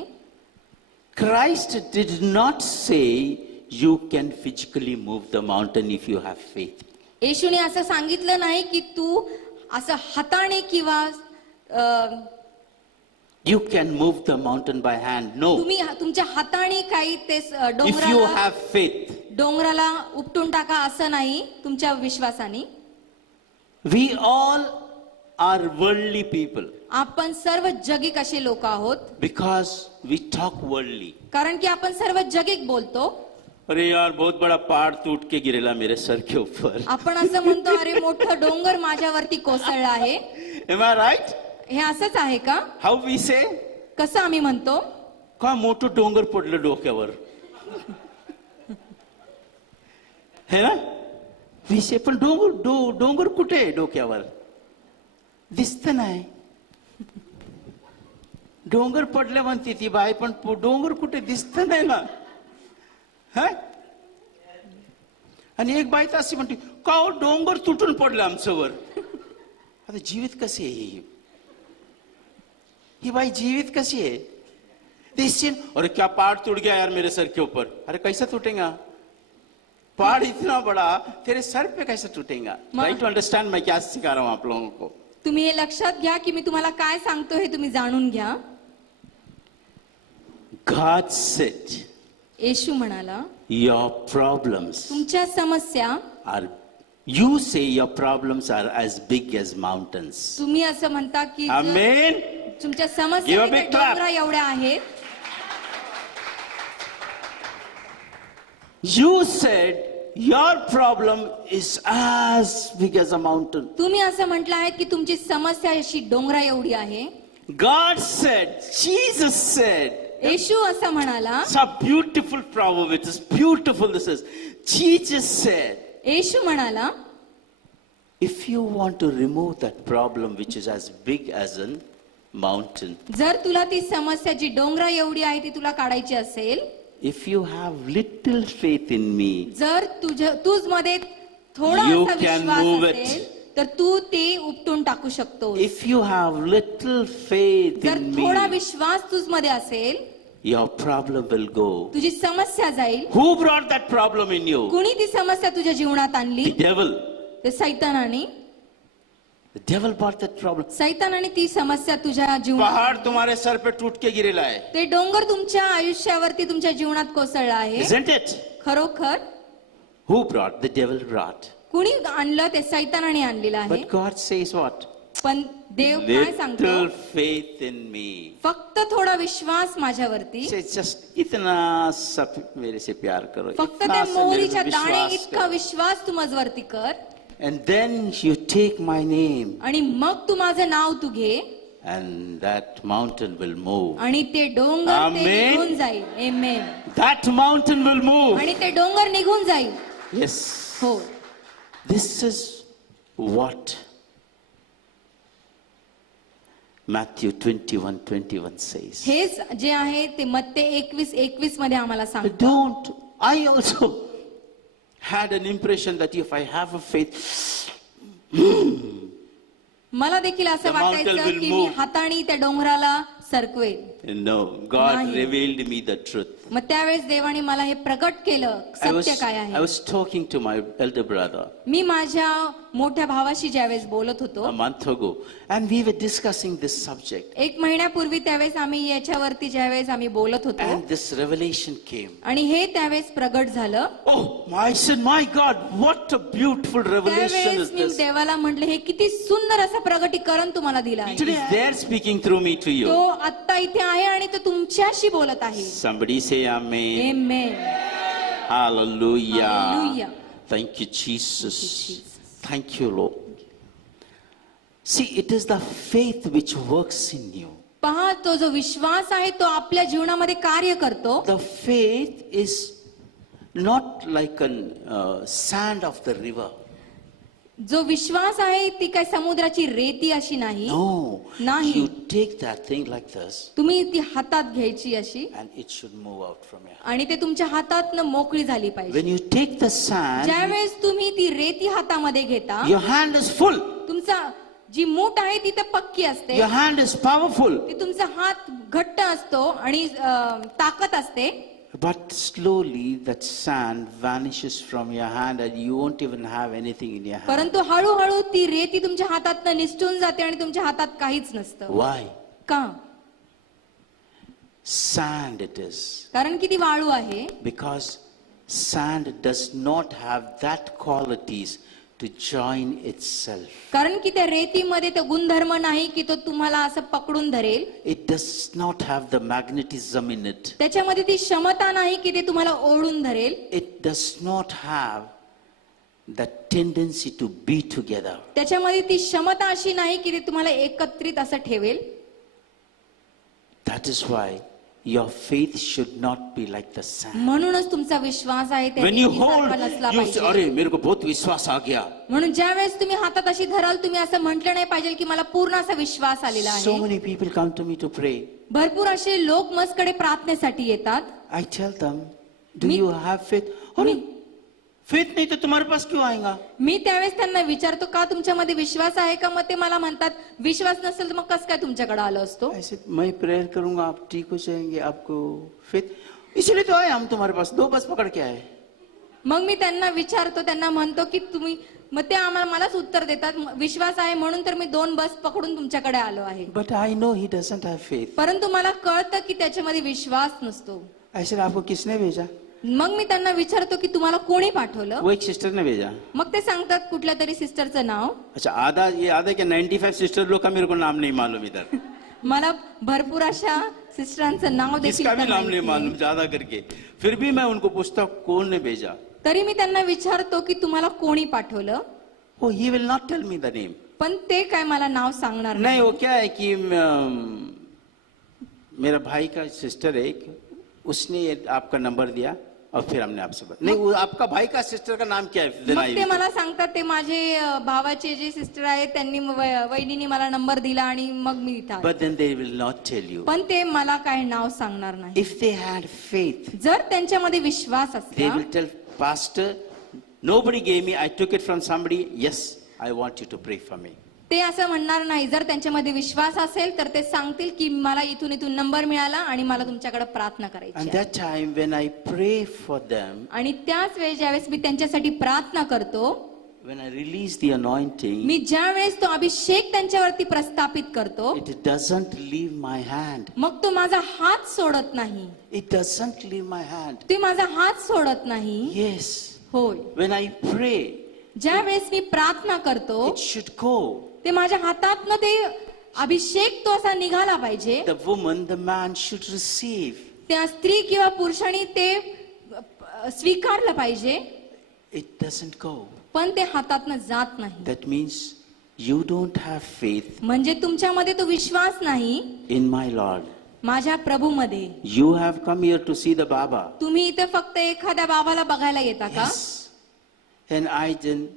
Christ did not say you can physically move the mountain if you have faith. येशूने असं सांगितलं नाही की तू असं हाताने किंवा You can move the mountain by hand. No. तुम्ही तुमच्या हाताने काही ते If you डोंगराला have faith. डोंगराला उपटून टाका असं नाही. तुमच्या विश्वासाने We all are worldly people आपण सर्व जगिक असे लोक आहोत. because we talk worldly. कारण की आपण सर्व जगिक बोलतो. अरे यार बहुत बड़ा पहाड़ टूट के गिरेला मेरे सर के ऊपर. आपण असं म्हणतो अरे मोठं डोंगर माझ्यावरती कोसळला आहे. Am I right? हे असंच आहे का? How we say? कसं आम्ही म्हणतो? का मोठं डोंगर पडलं डोक्यावर. है ना? We say पण डोंगर कुठे आहे डोक्यावर? दिसत नाही. डोंगर पडले म्हणते ती बाई पण डोंगर कुठे दिसत नाही ना. हा? आणि एक बाई तर अशी म्हणते का हो डोंगर तुटून पडलं आमच्यावर. आता जीवित कशी आहे ही बाई जीवित कैसी है? दिसचिन अरे क्या पहाड़ टूट गया यार मेरे सर के ऊपर. अरे कैसा टूटेगा? पहाड़ इतना बड़ा तेरे सर पे कैसे टूटेगा? ट्राई टू अंडरस्टैंड मैं क्या सिखा रहा हूं आप लोगों को. तुम्ही हे लक्षात घ्या की मी तुम्हाला काय सांगतो हे तुम्ही जाणून घ्या. God said येशू म्हणाला your problems तुमच्या समस्या are, you say your problems are as big as mountains. तुम्ही असं म्हणता की Amen. तुमच्या Give समस्या a big clap. डोंगरा एवढ्या आहेत. You said your problem is as big as a mountain. तुम्ही असं म्हटलं आहे की तुमची समस्या अशी डोंगरा एवढी आहे. God said, Jesus said, येशू असं म्हणाला. it's a beautiful proverb. It is beautiful. This is, Jesus said, येशू म्हणाला, if you want to remove that problem which is as big as a mountain, जर तुला ती समस्या जी डोंगरा एवढी आहे ती तुला काढायची असेल, if you have little faith in me, जर तुझ मध्ये थोडा You असा can विश्वास move it. असेल तर तू ते उपटून टाकू शकतो. if you have little faith जर in थोडा me, विश्वास तुझ मध्ये असेल, your problem will go. तुझी समस्या जाईल. Who brought that problem in you? कुणी ती समस्या तुझ्या जीवनात आणली? The devil. ते सैतानाने. The devil brought that problem. सैतानाने ती समस्या तुझ्या जीवनात. पहाड़ तुम्हारे सर पे टूट के गिरेला है. ते डोंगर तुमच्या आयुष्यावरती तुमच्या जीवनात कोसळला आहे. Isn't it? खरोखर Who brought? The devil brought. कुणी आणलं? ते सैतानाने आणलेलं आहे. But God says what? पण देव काय सांगतो? Little faith in me. फक्त थोडा विश्वास माझ्यावरती. He says just इतना सा मेरे से प्यार करो. फक्त इतना त्या सा मेरे मोहरीच्या पे दाणे विश्वास इतका करो. विश्वास तू माझवरती कर. And then you take my name आणि मग तू माझं नाव तू घे and that mountain will move. आणि ते डोंगर ते Amen. निघून जाईल. आमेन. That mountain will move. आणि ते डोंगर निघून जाईल. Yes. हो. This is what Matthew 21:21 says. हेच जे आहे ते मत्ते 21:21 मध्ये आम्हाला But सांगतो. don't. I also had an impression that if I have a faith, मला देखील असं The mountain वाटायचं will की मी move. हाताने त्या डोंगराला सरकवेल. no, God नाही. revealed me the truth. मग त्यावेळेस देवाने मला हे प्रकट केलं सत्य काय I आहे. was talking to my elder brother मी माझ्या मोठ्या भावाशी ज्यावेळेस बोलत होतो, a month ago, and we were discussing this subject. 1 महिन्यापूर्वी त्यावेळेस आम्ही याच्यावरती ज्यावेळेस आम्ही बोलत होतो And this revelation came. आणि हे त्यावेळेस प्रगट झालं. Oh, I said, my God, what a beautiful revelation त्यावेळेस is मी this. देवाला म्हटलं हे किती सुंदर असं प्रगटीकरण तुम्हाला दिलं आहे. It is there speaking through me to you. तो आत्ता इथे आहे आणि तो तुमच्याशी बोलत आहे. Somebody say amen. Amen. Hallelujah. Hallelujah. Thank you, Jesus. Jesus. Thank you, Lord. See, it is the faith which works in you. पहा, तो जो विश्वास आहे तो आपल्या जीवनामध्ये कार्य करतो. The faith is not like a sand of the river. जो विश्वास आहे ती काय समुद्राची रेती अशी नाही. No. Nahi. You take that thing like this तुम्ही ती हातात घ्यायची अशी and it should move out from your hand. आणि ते तुमच्या हातातनं मोकळी झाली पाहिजे. When you take the sand, ज्यावेळेस तुम्ही ती रेती हातामध्ये घेता, your hand is full. तुमचा जी मूठ आहे ती तर पक्की असते. Your hand is powerful. ती तुमचा हात घट्ट असतो आणि ताकद असते. But slowly that sand vanishes from your hand and you won't even have anything in your hand. परंतु हळूहळू ती रेती तुमच्या हातातनं निसटून जाते आणि तुमच्या हातात काहीच नसतं. Why? का? Sand it is. कारण की ती वाळू आहे. Because sand does not have that qualities to join itself. कारण की त्या रेतीमध्ये तो गुणधर्म नाही की तो तुम्हाला असं पकडून धरेल. It does not have the magnetism in it. त्याच्यामध्ये ती क्षमता नाही की ते तुम्हाला ओढून धरेल. It does not have that tendency to be together. त्याच्यामध्ये ती क्षमता अशी नाही की ते तुम्हाला एकत्रित असं ठेवेल. That is why your faith should not be like the sand. म्हणूनच तुमचा विश्वास आहे त्या When you रेतीसारखा hold, नसला you say, पाहिजे. अरे मेरे को बहुत विश्वास आ गया. म्हणून ज्या वेळेस तुम्ही हातात अशी धराल तुम्ही असं म्हटलं नाही पाहिजे की मला पूर्ण असा विश्वास आलेला So आहे. many people come to me to pray. भरपूर असे लोक मजकडे प्रार्थनेसाठी येतात. I tell them, do Me- you have faith? अरे faith नहीं तो तुम्हारे पास क्यों आएगा? मी त्यावेळेस त्यांना विचारतो का तुमच्यामध्ये विश्वास आहे का. मग ते मला म्हणतात विश्वास नसेल तर मग कसं काय तुमच्याकडे आलो असतो. I said, मैं प्रेयर करूंगा आप ठीक हो जाएंगे, आपको faith. इसलिए तो आए हम तुम्हारे पास, 2 बस पकड़ के आए. मग मी त्यांना विचारतो, त्यांना म्हणतो की तुम्ही, मग ते आम्हाला मलाच उत्तर देतात विश्वास आहे म्हणून तर मी 2 बस पकडून तुमच्याकडे आलो आहे. But I know he doesn't have faith. परंतु मला कळतं की त्याच्यामध्ये विश्वास नसतो. I said, आपको किसने भेजा? मग मी त्यांना विचारतो की तुम्हाला कोणी पाठवलं. वो एक सिस्टर ने भेजा. मग ते सांगतात कुठल्या तरी सिस्टरचं नाव. अच्छा, आधा क्या 95 सिस्टर लोग का मेरे को नाम नहीं मालूम इधर. मला भरपूर अशा सिस्टरांचं नाव देखील किसका भी तर नाम नहीं माहिती मालूम आहे. ज्यादा करके, फिर भी मैं उनको पूछता हूँ, कौन ने भेजा? तरी मी त्यांना विचारतो की तुम्हाला कोणी पाठवलं, Oh, he will not tell me the name. पण ते काय मला नाव सांगणार नहीं, नाही. वो क्या है कि मेरा भाई का सिस्टर है एक, उसने ये आपका नंबर दिया और फिर हमने आपसे बात नहीं, वो आपका भाई का सिस्टर का नाम क्या है? Then I मग ते मला सांगतात ते माझे भावाचे जे सिस्टर आहेत त्यांनी वहिनीने मला नंबर दिला आणि मग मी इथं आले. But then they will not tell you. पण ते मला काय नाव सांगणार नाही. If they had faith, जर त्यांच्यामध्ये विश्वास they असला, will tell, Pastor, nobody gave me, I took it from somebody. Yes, I want you to pray for me. ते असं म्हणणार नाही. जर त्यांच्यामध्ये विश्वास असेल तर ते सांगतील की मला इथून इथून नंबर मिळाला आणि मला तुमच्याकडे प्रार्थना करायची And आहे. that time when I pray for them, आणि त्याच वेळी ज्यावेळेस मी त्यांच्यासाठी प्रार्थना करतो, when I release the anointing, मी ज्या वेळेस तो अभिषेक त्यांच्यावरती प्रस्थापित करतो, it doesn't leave my hand. मग तो माझा हात सोडत नाही. It doesn't leave my hand. ते माझा हात सोडत नाही. Yes. होय, When I pray, ज्या वेळेस मी प्रार्थना करतो, it should go. ते माझ्या हातातनं ते अभिषेक तो असा निघाला पाहिजे. The woman, the man should receive. त्या स्त्री किंवा पुरुषांनी ते स्वीकारलं पाहिजे, It doesn't go. पण ते हातातनं जात नाही. That means you don't have faith म्हणजे तुमच्यामध्ये तो विश्वास नाही in my Lord. माझ्या प्रभूमध्ये. You have come here to see the Baba. तुम्ही इथे फक्त एखाद्या बाबाला बघायला येता का? Yes. And I then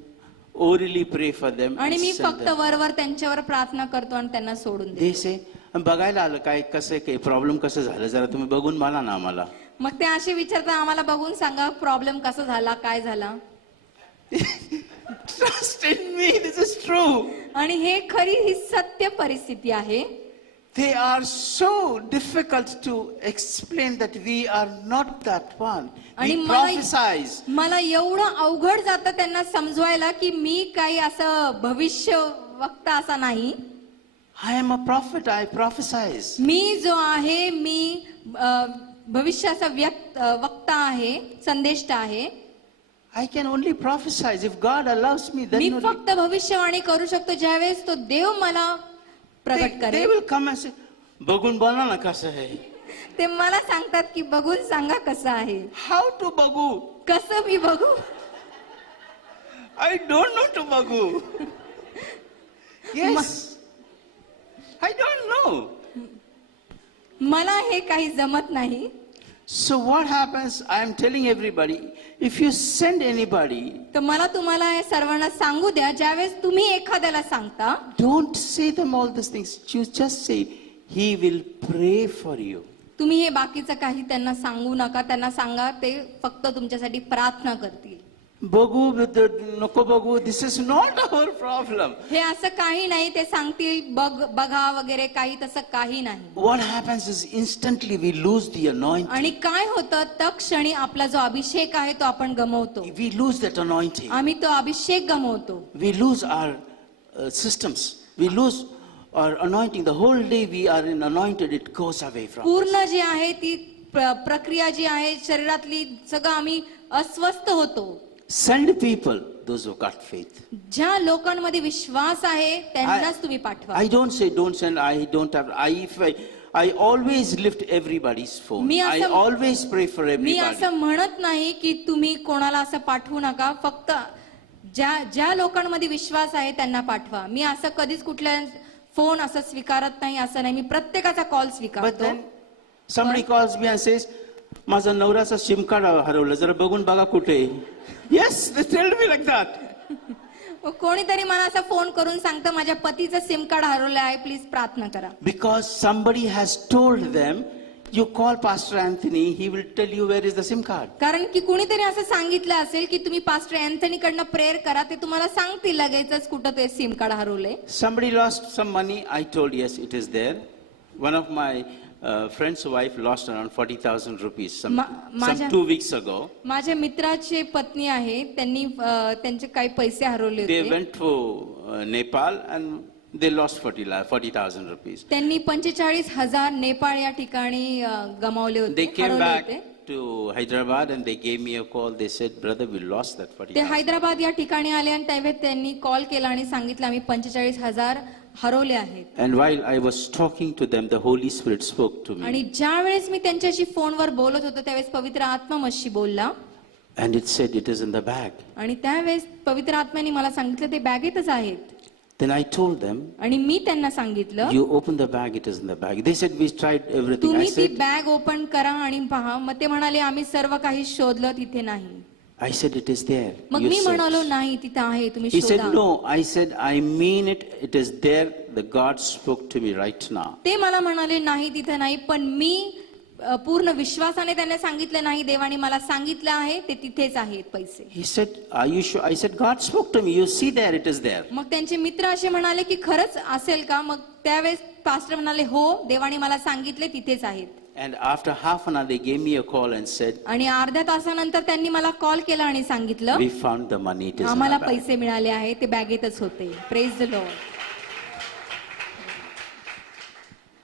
orally pray for them. आणि and मी send फक्त them. वरवर त्यांच्यावर प्रार्थना करतो आणि त्यांना सोडून देतो. They say, बघायला आलं काय, कसं काही प्रॉब्लेम कसं झालं, जरा तुम्ही बघून मला ना आम्हाला. मग ते असे विचारतात, आम्हाला बघून सांगा प्रॉब्लेम कसा झाला, काय झाला. Trust in me, this is true. आणि हे खरी ही सत्य परिस्थिती आहे. They are so difficult to explain that we are not that one. आणि We prophesize. मला एवढं अवघड जातं त्यांना समजवायला की मी काही असं भविष्य वक्ता असा नाही. I am a prophet, I prophesize. मी जो आहे मी भविष्याचा वक्ता आहे, संदेष्टा आहे. I can only prophesize. If God allows me, then me only. फक्त भविष्यवाणी करू शकतो ज्यावेळेस तो देव मला प्रगट They करेल. will come and say, बघून बोला ना कसं आहे. ते मला सांगतात की बघून सांगा कसं आहे. How to बघू? कसं मी बघू? I don't know to बघू. Yes. I don't know. मला हे काही जमत नाही. So what happens? I am telling everybody, if you send anybody, तर मला तुम्हाला हे सर्वांना सांगू द्या, ज्यावेळेस तुम्ही एखाद्याला सांगता, don't say them all these things. You just say, he will pray for you. तुम्ही हे बाकीचं काही त्यांना सांगू नका. त्यांना सांगा ते फक्त तुमच्यासाठी प्रार्थना करतील. बघू नको बघू, this is not our problem. हे असं काही नाही. ते सांगतील बघा वगैरे, काही तसं काही नाही. What happens is instantly we lose the anointing. आणि काय होतं, तत्क्षणी आपला जो अभिषेक आहे तो आपण गमावतो. We lose that anointing. आम्ही तो अभिषेक गमावतो. We lose our systems. We lose our anointing. The whole day we are in anointed, it goes away from us. पूर्ण जी आहे ती प्रक्रिया जी आहे शरीरातली, सगळं आम्ही अस्वस्थ होतो. Send people, those who got faith. ज्या लोकांमध्ये विश्वास आहे त्यांनाच तुम्ही पाठवा. I don't say don't send. I don't have. I always lift everybody's phone. Me I असं- always pray for me everybody. असं म्हणत नाही की तुम्ही कोणाला असं पाठवू नका. फक्त ज्या लोकांमध्ये विश्वास आहे त्यांना पाठवा. मी असं कधीच कुठल्या फोन असं स्वीकारत नाही, असं नाही. मी प्रत्येकाचा कॉल But स्वीकारतो. then somebody calls me and says, माझा नवऱ्याचा सिम कार्ड हरवलं, जरा बघून बघा कुठे. Yes, they tell me like that. कोणीतरी मला असं फोन करून सांगतं माझ्या पतीचं सिम कार्ड हरवलं आहे, प्लीज प्रार्थना करा. Because somebody has told them, you call Pastor Anthony, he will tell you where is the SIM card. कारण की कुणीतरी असं सांगितलं असेल की तुम्ही पास्टर अँथनी कडनं प्रेयर करा, ते तुम्हाला सांगतील लगेचच कुठं ते सिम कार्ड हरवलंय. Somebody lost some money. I told yes, it is there. One of my friend's wife lost around 40,000 rupees some माझ्या- 2 weeks ago. माझ्या मित्राची पत्नी आहे, त्यांनी त्यांचे काही पैसे हरवले They होते. went to Nepal and they lost 40,000 rupees. त्यांनी 45,000 नेपाळ या ठिकाणी गमावले होते, They came हरवले back होते. to Hyderabad and they gave me a call. They said, brother, we lost that ते 40,000. हैदराबाद या ठिकाणी आले आणि त्यावेळी त्यांनी कॉल केला आणि सांगितलं आम्ही 45,000 हरवले आहेत. And while I was talking to them, the Holy Spirit spoke to me. आणि ज्या वेळेस मी त्यांच्याशी फोनवर बोलत होतो त्यावेळेस पवित्र आत्मा माझ्याशी बोलला And it said, it is in the bag. आणि त्यावेळेस पवित्र आत्म्याने मला सांगितलं ते बॅगेतच आहेत. Then I told them, आणि मी त्यांना सांगितलं you open the bag, it is in the bag. They said, we tried everything. I तुम्ही ती said, बॅग ओपन करा आणि पहा. मग ते म्हणाले आम्ही सर्व काही शोधलं तिथे नाही. I said, it is there. मग You मी search. म्हणालो नाही तिथे आहे तुम्ही He said, शोधा. no. I said, I mean it. It is there. The God spoke to me right now. ते मला म्हणाले नाही तिथे नाही पण मी पूर्ण विश्वासाने त्यांना सांगितलं नाही देवाने मला सांगितलं आहे ते तिथेच आहेत पैसे. He said, are you sure? I said, God spoke to me. You see there, it is there. मग त्यांचे मित्र असे म्हणाले की खरंच असेल का. मग त्यावेळेस पास्टर म्हणाले हो देवाने मला सांगितले तिथेच आहेत. And after half an hour, they gave me a call and said, आणि अर्ध्या तासानंतर त्यांनी मला कॉल केला आणि सांगितलं we found the money. It is in आम्हाला the bag. पैसे मिळाले आहे ते बॅगेतच होते. Praise the Lord.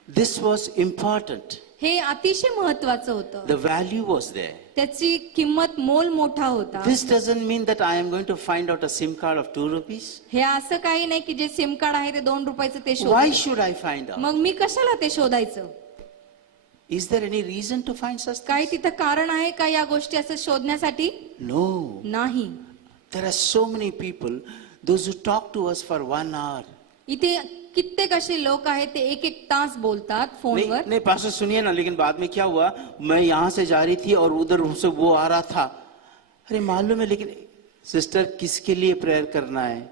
This was important. हे अतिशय महत्वाचं होतं. The value was there. त्याची किंमत मोल मोठा होता. This doesn't mean that I am going to find out a SIM card of 2 rupees. हे असं काही नाही की जे सिम कार्ड आहे ते 2 रुपयाचं ते Why शोध. should I find out? मग मी कशाला ते शोधायचं. Is there any reason to find such काही things? तिथं कारण आहे का या गोष्टी असं शोधण्यासाठी. No. नाही. There are so many people, those who talk to us for 1 hour. इथे कित्येक असे लोक आहेत ते 1-1 तास बोलतात नहीं, फोनवर. नहीं पास्टर सुनिए ना, लेकिन बाद में क्या हुआ, मैं यहाँ से जा रही थी और उधर से वो आ रहा था. अरे मालूम है, लेकिन सिस्टर किसके लिए प्रेयर करना है?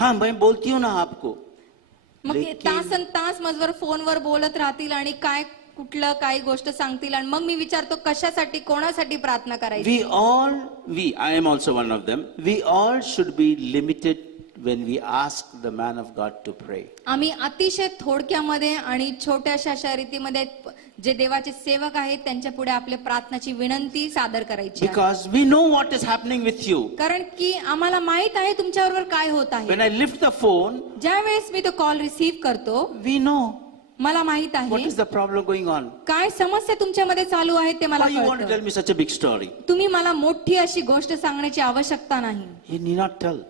हाँ मैं बोलती हूँ ना आपको. मग लेकिन- तासन तास मजवर फोनवर बोलत राहतील आणि काय कुठलं काही गोष्ट सांगतील आणि मग मी विचारतो कशासाठी कोणासाठी प्रार्थना करायची. I am also one of them. We all should be limited when we ask the man of God to pray. आम्ही अतिशय थोडक्यामध्ये आणि छोट्याशा अशा रीतीमध्ये जे देवाचे सेवक आहेत त्यांच्या पुढे आपल्या प्रार्थनाची विनंती सादर करायची आहे. Because we know what is happening with you. कारण की आम्हाला माहित आहे तुमच्याबरोबर काय होत आहे. When I lift the phone, ज्या वेळेस मी तो कॉल रिसीव्ह करतो we know मला माहित what आहे is the problem going on. काय समस्या तुमच्यामध्ये चालू आहे ते मला Why you want to कळतं. tell me such a big story? तुम्ही मला मोठी अशी गोष्ट सांगण्याची आवश्यकता नाही. You need not tell.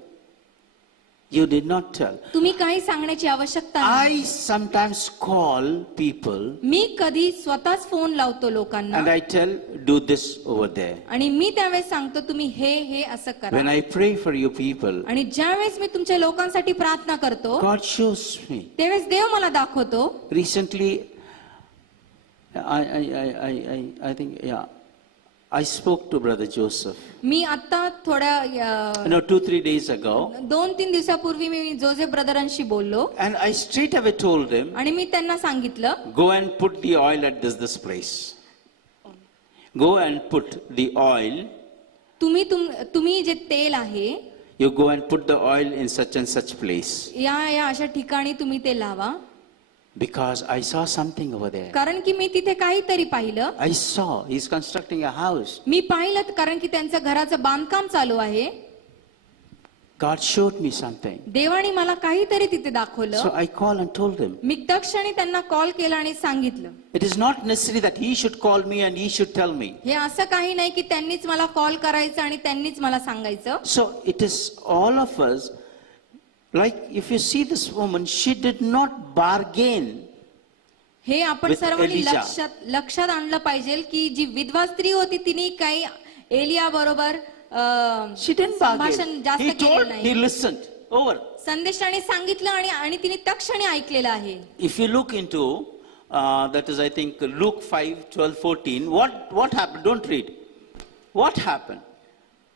You did not tell. तुम्ही काही सांगण्याची आवश्यकता नाही. I sometimes call people मी कधी स्वतःच फोन लावतो लोकांना and I tell, do this over there. आणि मी त्यावेळेस सांगतो तुम्ही हे असं करा. When I pray for you people, आणि ज्यावेळेस मी तुमच्या लोकांसाठी प्रार्थना करतो God shows me. त्यावेळेस देव मला दाखवतो. Recently, I think, yeah, I spoke to Brother Joseph. मी आता थोड्या 2-3 days ago, 2-3 दिवसापूर्वी मी जोसेफ ब्रदरांशी बोललो and I straight away told him, आणि मी त्यांना सांगितलं go and put the oil at this place. Go and put the oil. तुम्ही जे तेल आहे You go and put the oil in such and such place. या अशा ठिकाणी तुम्ही ते लावा. Because I saw something over there. कारण की मी तिथे काहीतरी पाहिलं. I saw he's constructing a house. मी पाहिलं कारण की त्यांचं घराचं बांधकाम चालू आहे. God showed me something. देवाने मला काहीतरी तिथे So दाखवलं. I called and told him. मी तक्षणी त्यांना कॉल केला आणि सांगितलं. It is not necessary that he should call me and he should tell me. हे असं काही नाही की त्यांनीच मला कॉल करायचं आणि त्यांनीच मला सांगायचं. So it is all of us. Like if you see this woman, she did not bargain. हे आपण With सर्वांनी Elijah. लक्षात आणलं पाहिजे की जी विधवा स्त्री होती तिने काही एलिया बरोबर She didn't संभाषण bargain. जास्त He केलेलं told, he नाही. listened. Over. संदेशाने सांगितलं आणि तिने तक्षणी ऐकलेलं आहे. If you look into, that is I think Luke 5:12-14, what happened? Don't read. What happened?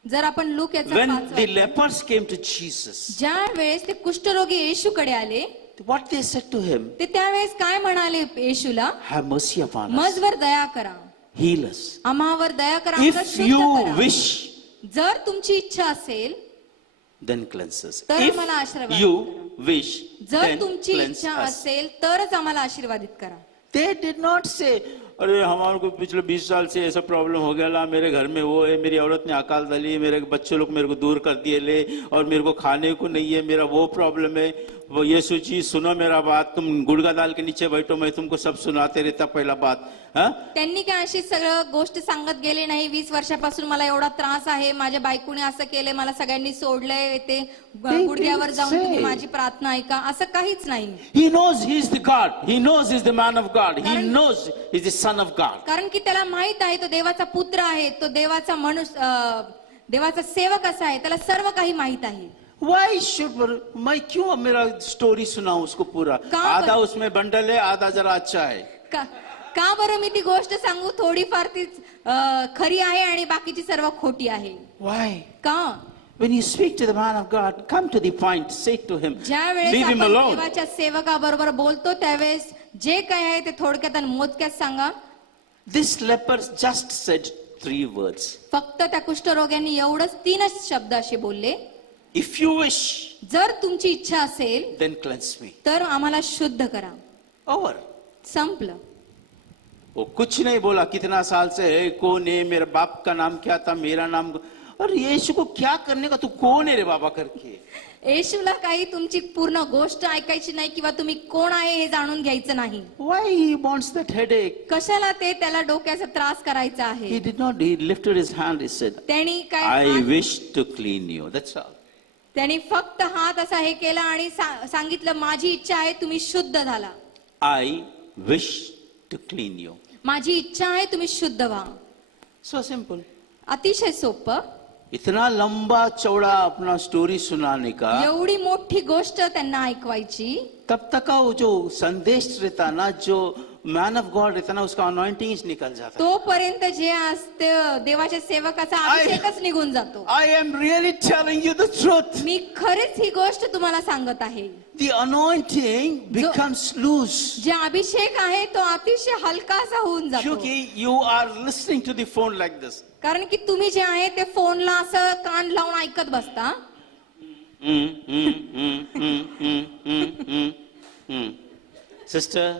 जर आपण लूक याचा When 5 the lepers came to Jesus, ज्या वेळेस ते कुष्ठरोगी येशूकडे आले what they said to him, ते त्यावेळेस काय म्हणाले येशूला. have mercy upon us, मजवर दया करा. heal us. आम्हावर दया करा. आमचं If शुद्ध you करा. wish, जर तुमची इच्छा असेल then cleanse us. तर If आम्हाला आशीर्वाद you करा. wish, जर then तुमची cleanse इच्छा us. असेल तरच आम्हाला आशीर्वादित करा. They did not say, अरे हमारे को पिछले 20 साल से ऐसा प्रॉब्लम हो गया ला, मेरे घर में वो है, मेरी औरत ने अकाल डाली है, मेरे बच्चे लोग मेरे को दूर कर दिए ले, और मेरे को खाने को नहीं है, मेरा वो प्रॉब्लम है. वो यीशु जी सुनो मेरा बात, तुम गुड़गा दाल के नीचे बैठो, मैं तुमको सब सुनाते रहता पहिला बात. हाँ, त्यांनी काय अशी सगळं गोष्ट सांगत गेले नाही. 20 वर्षापासून मला एवढा त्रास आहे, माझ्या बायकोने असं केलंय, मला सगळ्यांनी सोडलंय, ते गुडघ्यावर जाऊन तुम्ही माझी प्रार्थना ऐका, असं काहीच नाही. he knows he is the God. He knows he is the man of God. He knows he is the son of God. कारण की त्याला माहित आहे तो देवाचा पुत्र आहे, तो देवाचा देवाचा सेवक असा आहे, त्याला सर्व काही माहित आहे. Why should मैं क्यों मेरा स्टोरी सुनाऊं उसको पूरा? कहाँ आधा पर- उसमें बंडल है, आधा जरा अच्छा है. का बरं मी ती गोष्ट सांगू? थोडीफार ती खरी आहे आणि बाकीची सर्व खोटी आहे. Why? का? When you speak to the man of God, come to the point, say to him, ज्या वेळेस leave him आपण alone. देवाच्या सेवकाबरोबर बोलतो त्यावेळेस जे काय आहे ते थोडक्यात आणि मोजक्यात सांगा. This leper just said 3 words. फक्त त्या कुष्ठरोग्यांनी एवढंच 3च शब्द असे बोलले. If you wish, जर तुमची इच्छा असेल then cleanse me. तर आम्हाला शुद्ध करा. Over. संपलं. वो कुछ नहीं बोला, कितना साल से है, कौन है, मेरे बाप का नाम क्या था, मेरा नाम. और यीशु को क्या करने का, तू कौन है रे बाबा करके. येशूला काही तुमची पूर्ण गोष्ट ऐकायची नाही किंवा तुम्ही कोण आहे हे जाणून घ्यायचं नाही. Why he wants that headache? कशाला ते त्याला डोक्याचा त्रास करायचा He आहे. did not, he lifted his hand, he said, त्यांनी I काय wish to clean you. That's all. त्यांनी फक्त हात असा हे केला आणि सांगितलं माझी इच्छा आहे तुम्ही शुद्ध झाला. I wish to clean you. माझी इच्छा आहे तुम्ही शुद्ध व्हा. So simple. अतिशय सोपं. इतना लंबा चौड़ा अपना स्टोरी सुनाने का, एवढी मोठी गोष्ट त्यांना ऐकवायची. तब तक का वो जो संदेश रहता ना, जो मैन ऑफ गॉड रहता ना, उसका अनॉइंटिंग निकल जाता. तोपर्यंत जे असते देवाच्या सेवकाचा अभिषेकच निघून जातो. I am really telling you the truth. मी खरेच ही गोष्ट तुम्हाला सांगत आहे. The anointing becomes loose. जे अभिषेक आहे तो अतिशय हलकासा होऊन जातो. क्योंकि you are listening to the phone like this. कारण की तुम्ही जे आहे ते फोनला असं कान लावून ऐकत बसता. सिस्टर,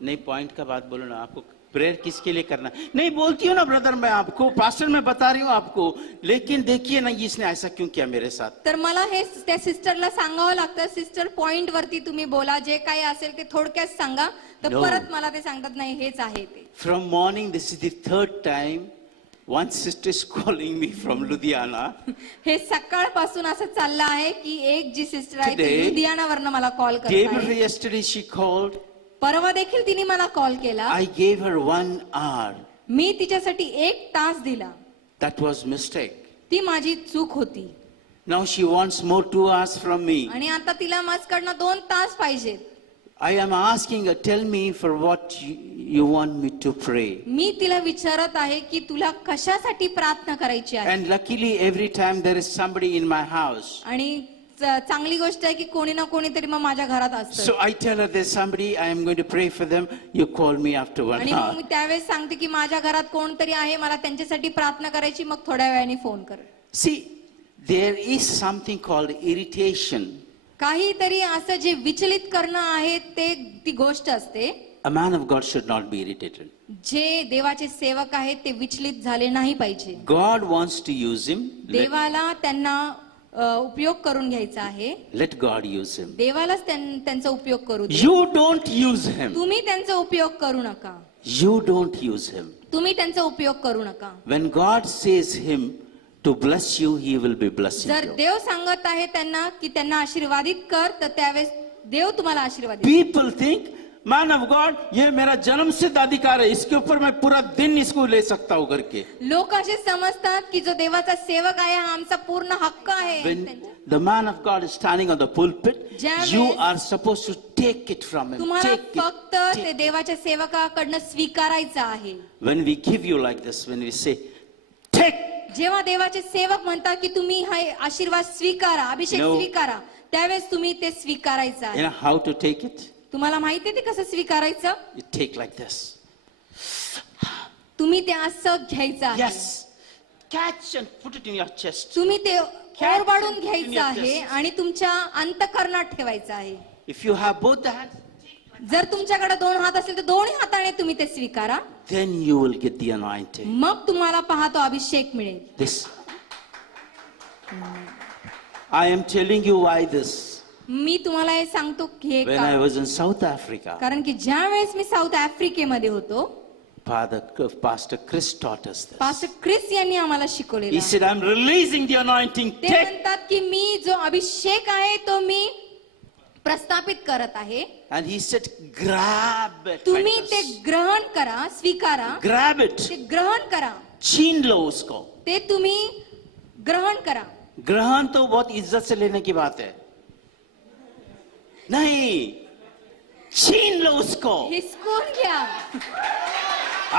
नहीं पॉइंट का बात बोलो ना. आपको प्रेयर किसके लिए करना नहीं बोलती हूँ ना ब्रदर, मैं आपको पास्टर में बता रही हूँ आपको. लेकिन देखिए ना, इसने ऐसा क्यों किया मेरे साथ. तर मला हे त्या सिस्टरला सांगावं लागतं. सिस्टर पॉइंट वरती तुम्ही बोला, जे काही असेल ते थोडक्यात सांगा. तर No. परत मला ते सांगतात नाही हेच आहे ते. From morning, this is the 3rd time. One sister is calling me from Ludhiana. हे सकाळपासून असं चाललं आहे की एक जी सिस्टर आहे ती Today, लुधियानावरनं मला कॉल Day करत before आहे. yesterday she called. परवा देखील तिने मला कॉल केला. I gave her 1 hour. मी तिच्यासाठी 1 तास दिला. That was mistake. ती माझी चूक होती. Now she wants more 2 hours from me. आणि आता तिला माझ्याकडनं 2 तास पाहिजेत. I am asking her, tell me for what you want me to pray. मी तिला विचारत आहे की तुला कशासाठी प्रार्थना करायची आहे. And luckily every time there is somebody in my house. आणि चांगली गोष्ट आहे की कोणी ना कोणीतरी मग माझ्या घरात असतं. So I tell her there's somebody, I am going to pray for them. You call me after 1 आणि मग hour. मी त्यावेळेस सांगते की माझ्या घरात कोणतरी आहे, मला त्यांच्यासाठी प्रार्थना करायची, मग थोड्या वेळाने फोन कर. See, there is something called irritation. काहीतरी असं जे विचलित करणं आहे ते ती गोष्ट असते. A man of God should not be irritated. जे देवाचे सेवक आहेत ते विचलित झाले नाही पाहिजे. God wants to use him. देवाला त्यांना उपयोग करून घ्यायचा आहे. Let God use him. देवालाच त्यांचा उपयोग करू दे. You don't use him. तुम्ही त्यांचा उपयोग करू नका. You don't use him. तुम्ही त्यांचा उपयोग करू नका. When God says him to bless you, he will be blessing जर you. देव सांगत आहे त्यांना की त्यांना आशीर्वादित कर, तर त्यावेळेस देव तुम्हाला आशीर्वादित. People think, man of God, ये मेरा जन्म सिद्ध अधिकार है, इसके ऊपर मैं पूरा दिन इसको ले सकता हूँ करके. लोक असे समजतात की जो देवाचा सेवक आहे हा आमचा पूर्ण हक्क आहे. When the man of God is standing on the pulpit, ज्यावेळेस you are supposed to take it from him. तुम्हाला Take it. फक्त ते देवाच्या सेवकाकडनं स्वीकारायचं आहे. When we give you like this, when we say, take, जेव्हा देवाचे सेवक म्हणतात की तुम्ही हा आशीर्वाद स्वीकारा, अभिषेक No. स्वीकारा, त्यावेळेस तुम्ही ते स्वीकारायचं you आहे. know how to take it? तुम्हाला माहिती आहे ते कसं स्वीकारायचं? You take like this. तुम्ही ते असं घ्यायचं आहे. Yes. Catch and put it in your chest. तुम्ही ते ओरबाडून घ्यायचं in your आहे chest. आणि तुमच्या अंतःकरणात ठेवायचं आहे. If you have both the hands, जर तुमच्याकडे 2 हात असेल तर दोन्ही हाताने तुम्ही ते स्वीकारा. Then you will get the anointing. मग तुम्हाला पहा तो अभिषेक मिळेल. This. I am telling you why this. मी तुम्हाला हे सांगतो की हे When I का? was in South Africa, कारण की ज्या वेळेस मी साऊथ आफ्रिकेमध्ये होतो, Pastor Chris taught us this. Pastor Chris यांनी आम्हाला He शिकवलेलं. said, I'm releasing the anointing. ते Take. म्हणतात की मी जो अभिषेक आहे तो मी प्रस्थापित करत आहे. And he said, grab it. तुम्ही like ते this. ग्रहण करा, स्वीकारा. Grab it. ते ग्रहण करा, छीन लो उसको. ते तुम्ही ग्रहण करा. ग्रहण तो बहुत इज्जत से लेने की बात है. नहीं, छीन लो उसको. हिसकून घ्या.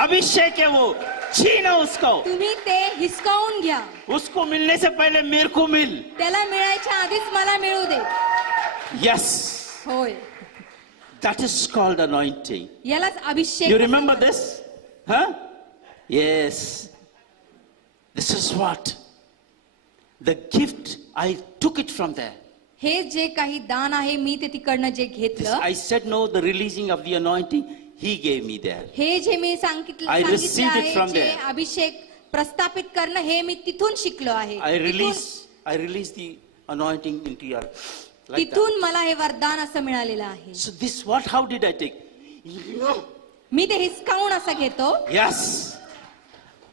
अभिषेक है वो, छीनो उसको. तुम्ही ते हिसकावून घ्या. उसको मिलने से पहले मेरे को मिल. त्याला मिळायच्या आधीच मला मिळू दे. Yes, होय, that is called anointing. यालाच अभिषेक. You remember this? Huh? Yes. This is what? The gift, I took it from there. हे जे काही दान आहे मी ते तिकडनं जे This, घेतलं, I said no, the releasing of the anointing, he gave me there. हे जे मी सांगितलं I received it आहे, from जे there. अभिषेक प्रस्थापित करणं हे मी तिथून शिकलो आहे. I release the anointing into your, like that. तिथून मला हे वरदान असं मिळालेलं आहे. So this, what, how did I take? मी ते हिसकावून असं घेतो. Yes,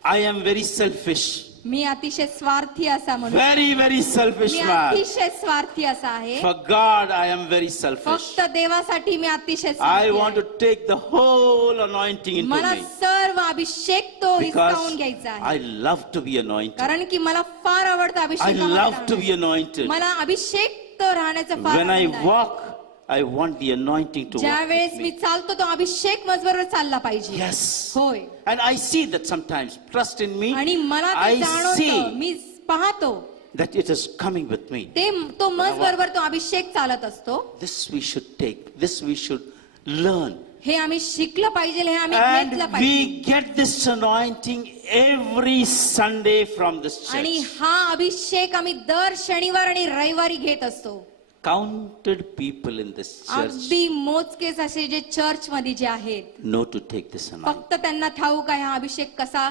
I am very selfish. मी अतिशय स्वार्थी असा म्हणून, Very, very selfish मी man. अतिशय स्वार्थी असा आहे. For God, I am very selfish. फक्त देवासाठी मी अतिशय I स्वार्थी want to आहे. take the whole anointing into मला me. सर्व अभिषेक तो हिसकावून Because घ्यायचा आहे. I love to be anointed. कारण की मला फार आवडतं I अभिषेकामध्ये love to be राहणं. anointed. मला अभिषेक तो राहण्याचं फार When I आनंद आहे. walk, I want the anointing to ज्या walk वेळेस with मी me. चालतो तो अभिषेक माझ्याबरोबर चालला पाहिजे. Yes. होय, And I see that sometimes. Trust in me. आणि मला ते I जाणवतं, see मी पाहतो that it is coming with me. ते तो मज बरोबर तो अभिषेक चालत असतो. This we should take. This we should learn. हे आम्ही शिकलं पाहिजे, हे आम्ही घेतलं And पाहिजे. we get this anointing every Sunday from this आणि church. हा अभिषेक आम्ही दर शनिवार आणि रविवारी घेत असतो. Counted people in this church अगदी मोजकेच असे जे चर्च मध्ये जे आहेत, know to take this anointing. फक्त त्यांना ठाऊक आहे हा अभिषेक कसा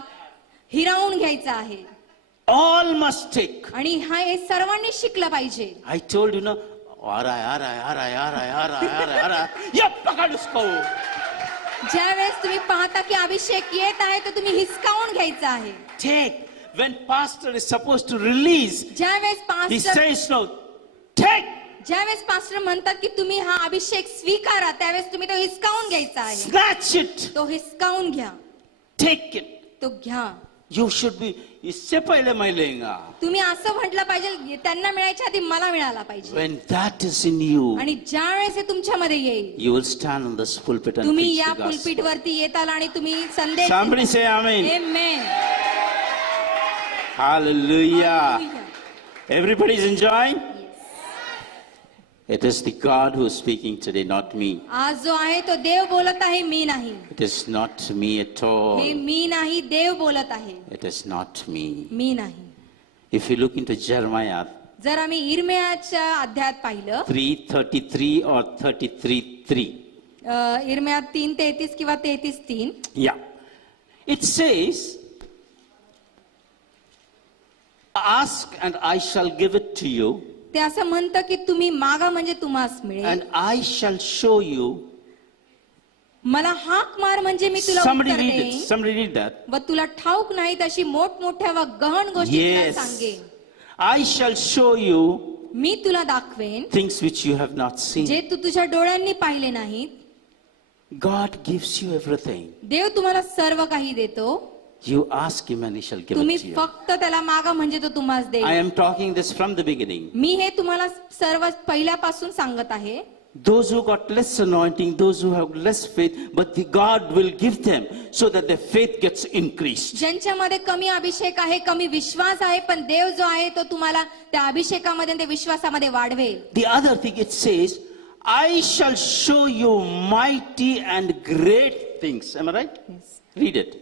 हिरावून घ्यायचा आहे. All must take. आणि हा हे सर्वांनी शिकलं पाहिजे. I told you, no, आ रहा है, आ रहा है, आ रहा है, आ रहा है, आ रहा है, आ रहा है, आ रहा है. या पकड़ उसको. ज्या वेळेस तुम्ही पाहता की अभिषेक येत आहे तर तुम्ही हिसकावून घ्यायचा आहे. Take. When pastor is supposed to release, ज्या वेळेस he pastor says no. Take. ज्या वेळेस पास्टर म्हणतात की तुम्ही हा अभिषेक स्वीकारा, त्यावेळेस तुम्ही तो हिसकावून घ्यायचा आहे. Snatch it. तो हिसकावून घ्या, Take it. तो घ्या. You should be. इससे पहले मैं लेगा. तुम्ही असं म्हटलं पाहिजे, त्यांना मिळायच्या आधी मला मिळाला पाहिजे. When that is in you, आणि ज्या वेळेस हे तुमच्यामध्ये येईल, you will stand on this pulpit and तुम्ही preach या the gospel. पुलपीट वरती येताल आणि तुम्ही संदेश. Somebody say amen. Amen. Hallelujah. Hallelujah. Everybody is enjoying? It is the God who is speaking today, not me. आज जो आहे तो देव बोलत आहे, मी नाही. It is not me at all. हे मी नाही, देव बोलत आहे, It is not me. मी नाही. If you look into Jeremiah जर आम्ही इर्म्याच्या अध्यायात पाहिलं, 3:33 or 33:3. इर्म्यात 3:33 किंवा 33:3, Yeah. It says, ask and I shall give it to you, ते असं म्हणतं की तुम्ही मागा म्हणजे तुम्हास मिळेल. and I shall show you. मला हाक मार म्हणजे मी तुला Somebody उत्तर read it. देईन Somebody read that. व तुला ठाऊक नाहीत अशी मोठमोठ्या व गहन गोष्टी तुला Yes. सांगेन. I shall show you मी तुला दाखवेन things which you have not seen. जे तू तुझ्या डोळ्यांनी पाहिले नाहीत. God gives you everything. देव तुम्हाला सर्व काही देतो. You ask him and he shall give तुम्ही it to you. फक्त त्याला मागा म्हणजे तो तुम्हाला I देईल. am talking this from the beginning. मी हे तुम्हाला सर्व पहिल्यापासून सांगत आहे. Those who got less anointing, those who have less faith, but the God will give them so that their faith gets increased. ज्यांच्यामध्ये कमी अभिषेक आहे, कमी विश्वास आहे, पण देव जो आहे तो तुम्हाला त्या अभिषेकामध्ये, त्या विश्वासामध्ये वाढवेल. The other thing it says, I shall show you mighty and great things. Am I right? Read it.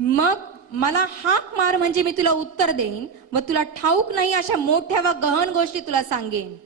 मग मला हाक मार म्हणजे मी तुला उत्तर देईन व तुला ठाऊक नाही अशा मोठ्या व गहन गोष्टी तुला सांगेन.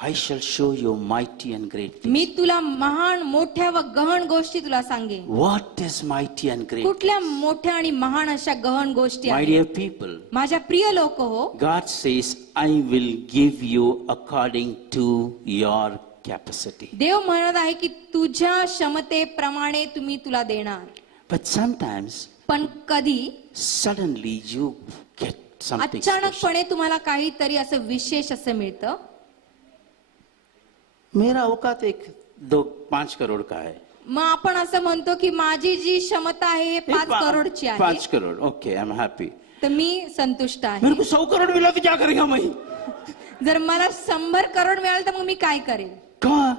I shall show you mighty and great things. मी तुला महान मोठ्या व गहन गोष्टी तुला सांगेन. What is mighty and great? कुठल्या मोठ्या आणि महान अशा गहन गोष्टी My आहेत? dear people, माझ्या प्रिय लोक हो, God says, I will give you according to your capacity. देव म्हणत आहे की तुझ्या क्षमतेप्रमाणे तुम्ही तुला देणार. But sometimes, पण कधी suddenly you get something special. अचानकपणे तुम्हाला काहीतरी असं विशेष असं मिळतं. मेरा औकात एक 5 करोड़ का है. मग आपण असं म्हणतो की माझी जी क्षमता आहे हे 5 करोडची आहे, 5 करोड़, okay, I'm happy. तर मी संतुष्ट मेरे आहे. को 100 करोड़ मिला तो क्या करेगा मैं? जर मला 100 करोड मिळालं तर मग मी काय करेन? कहाँ?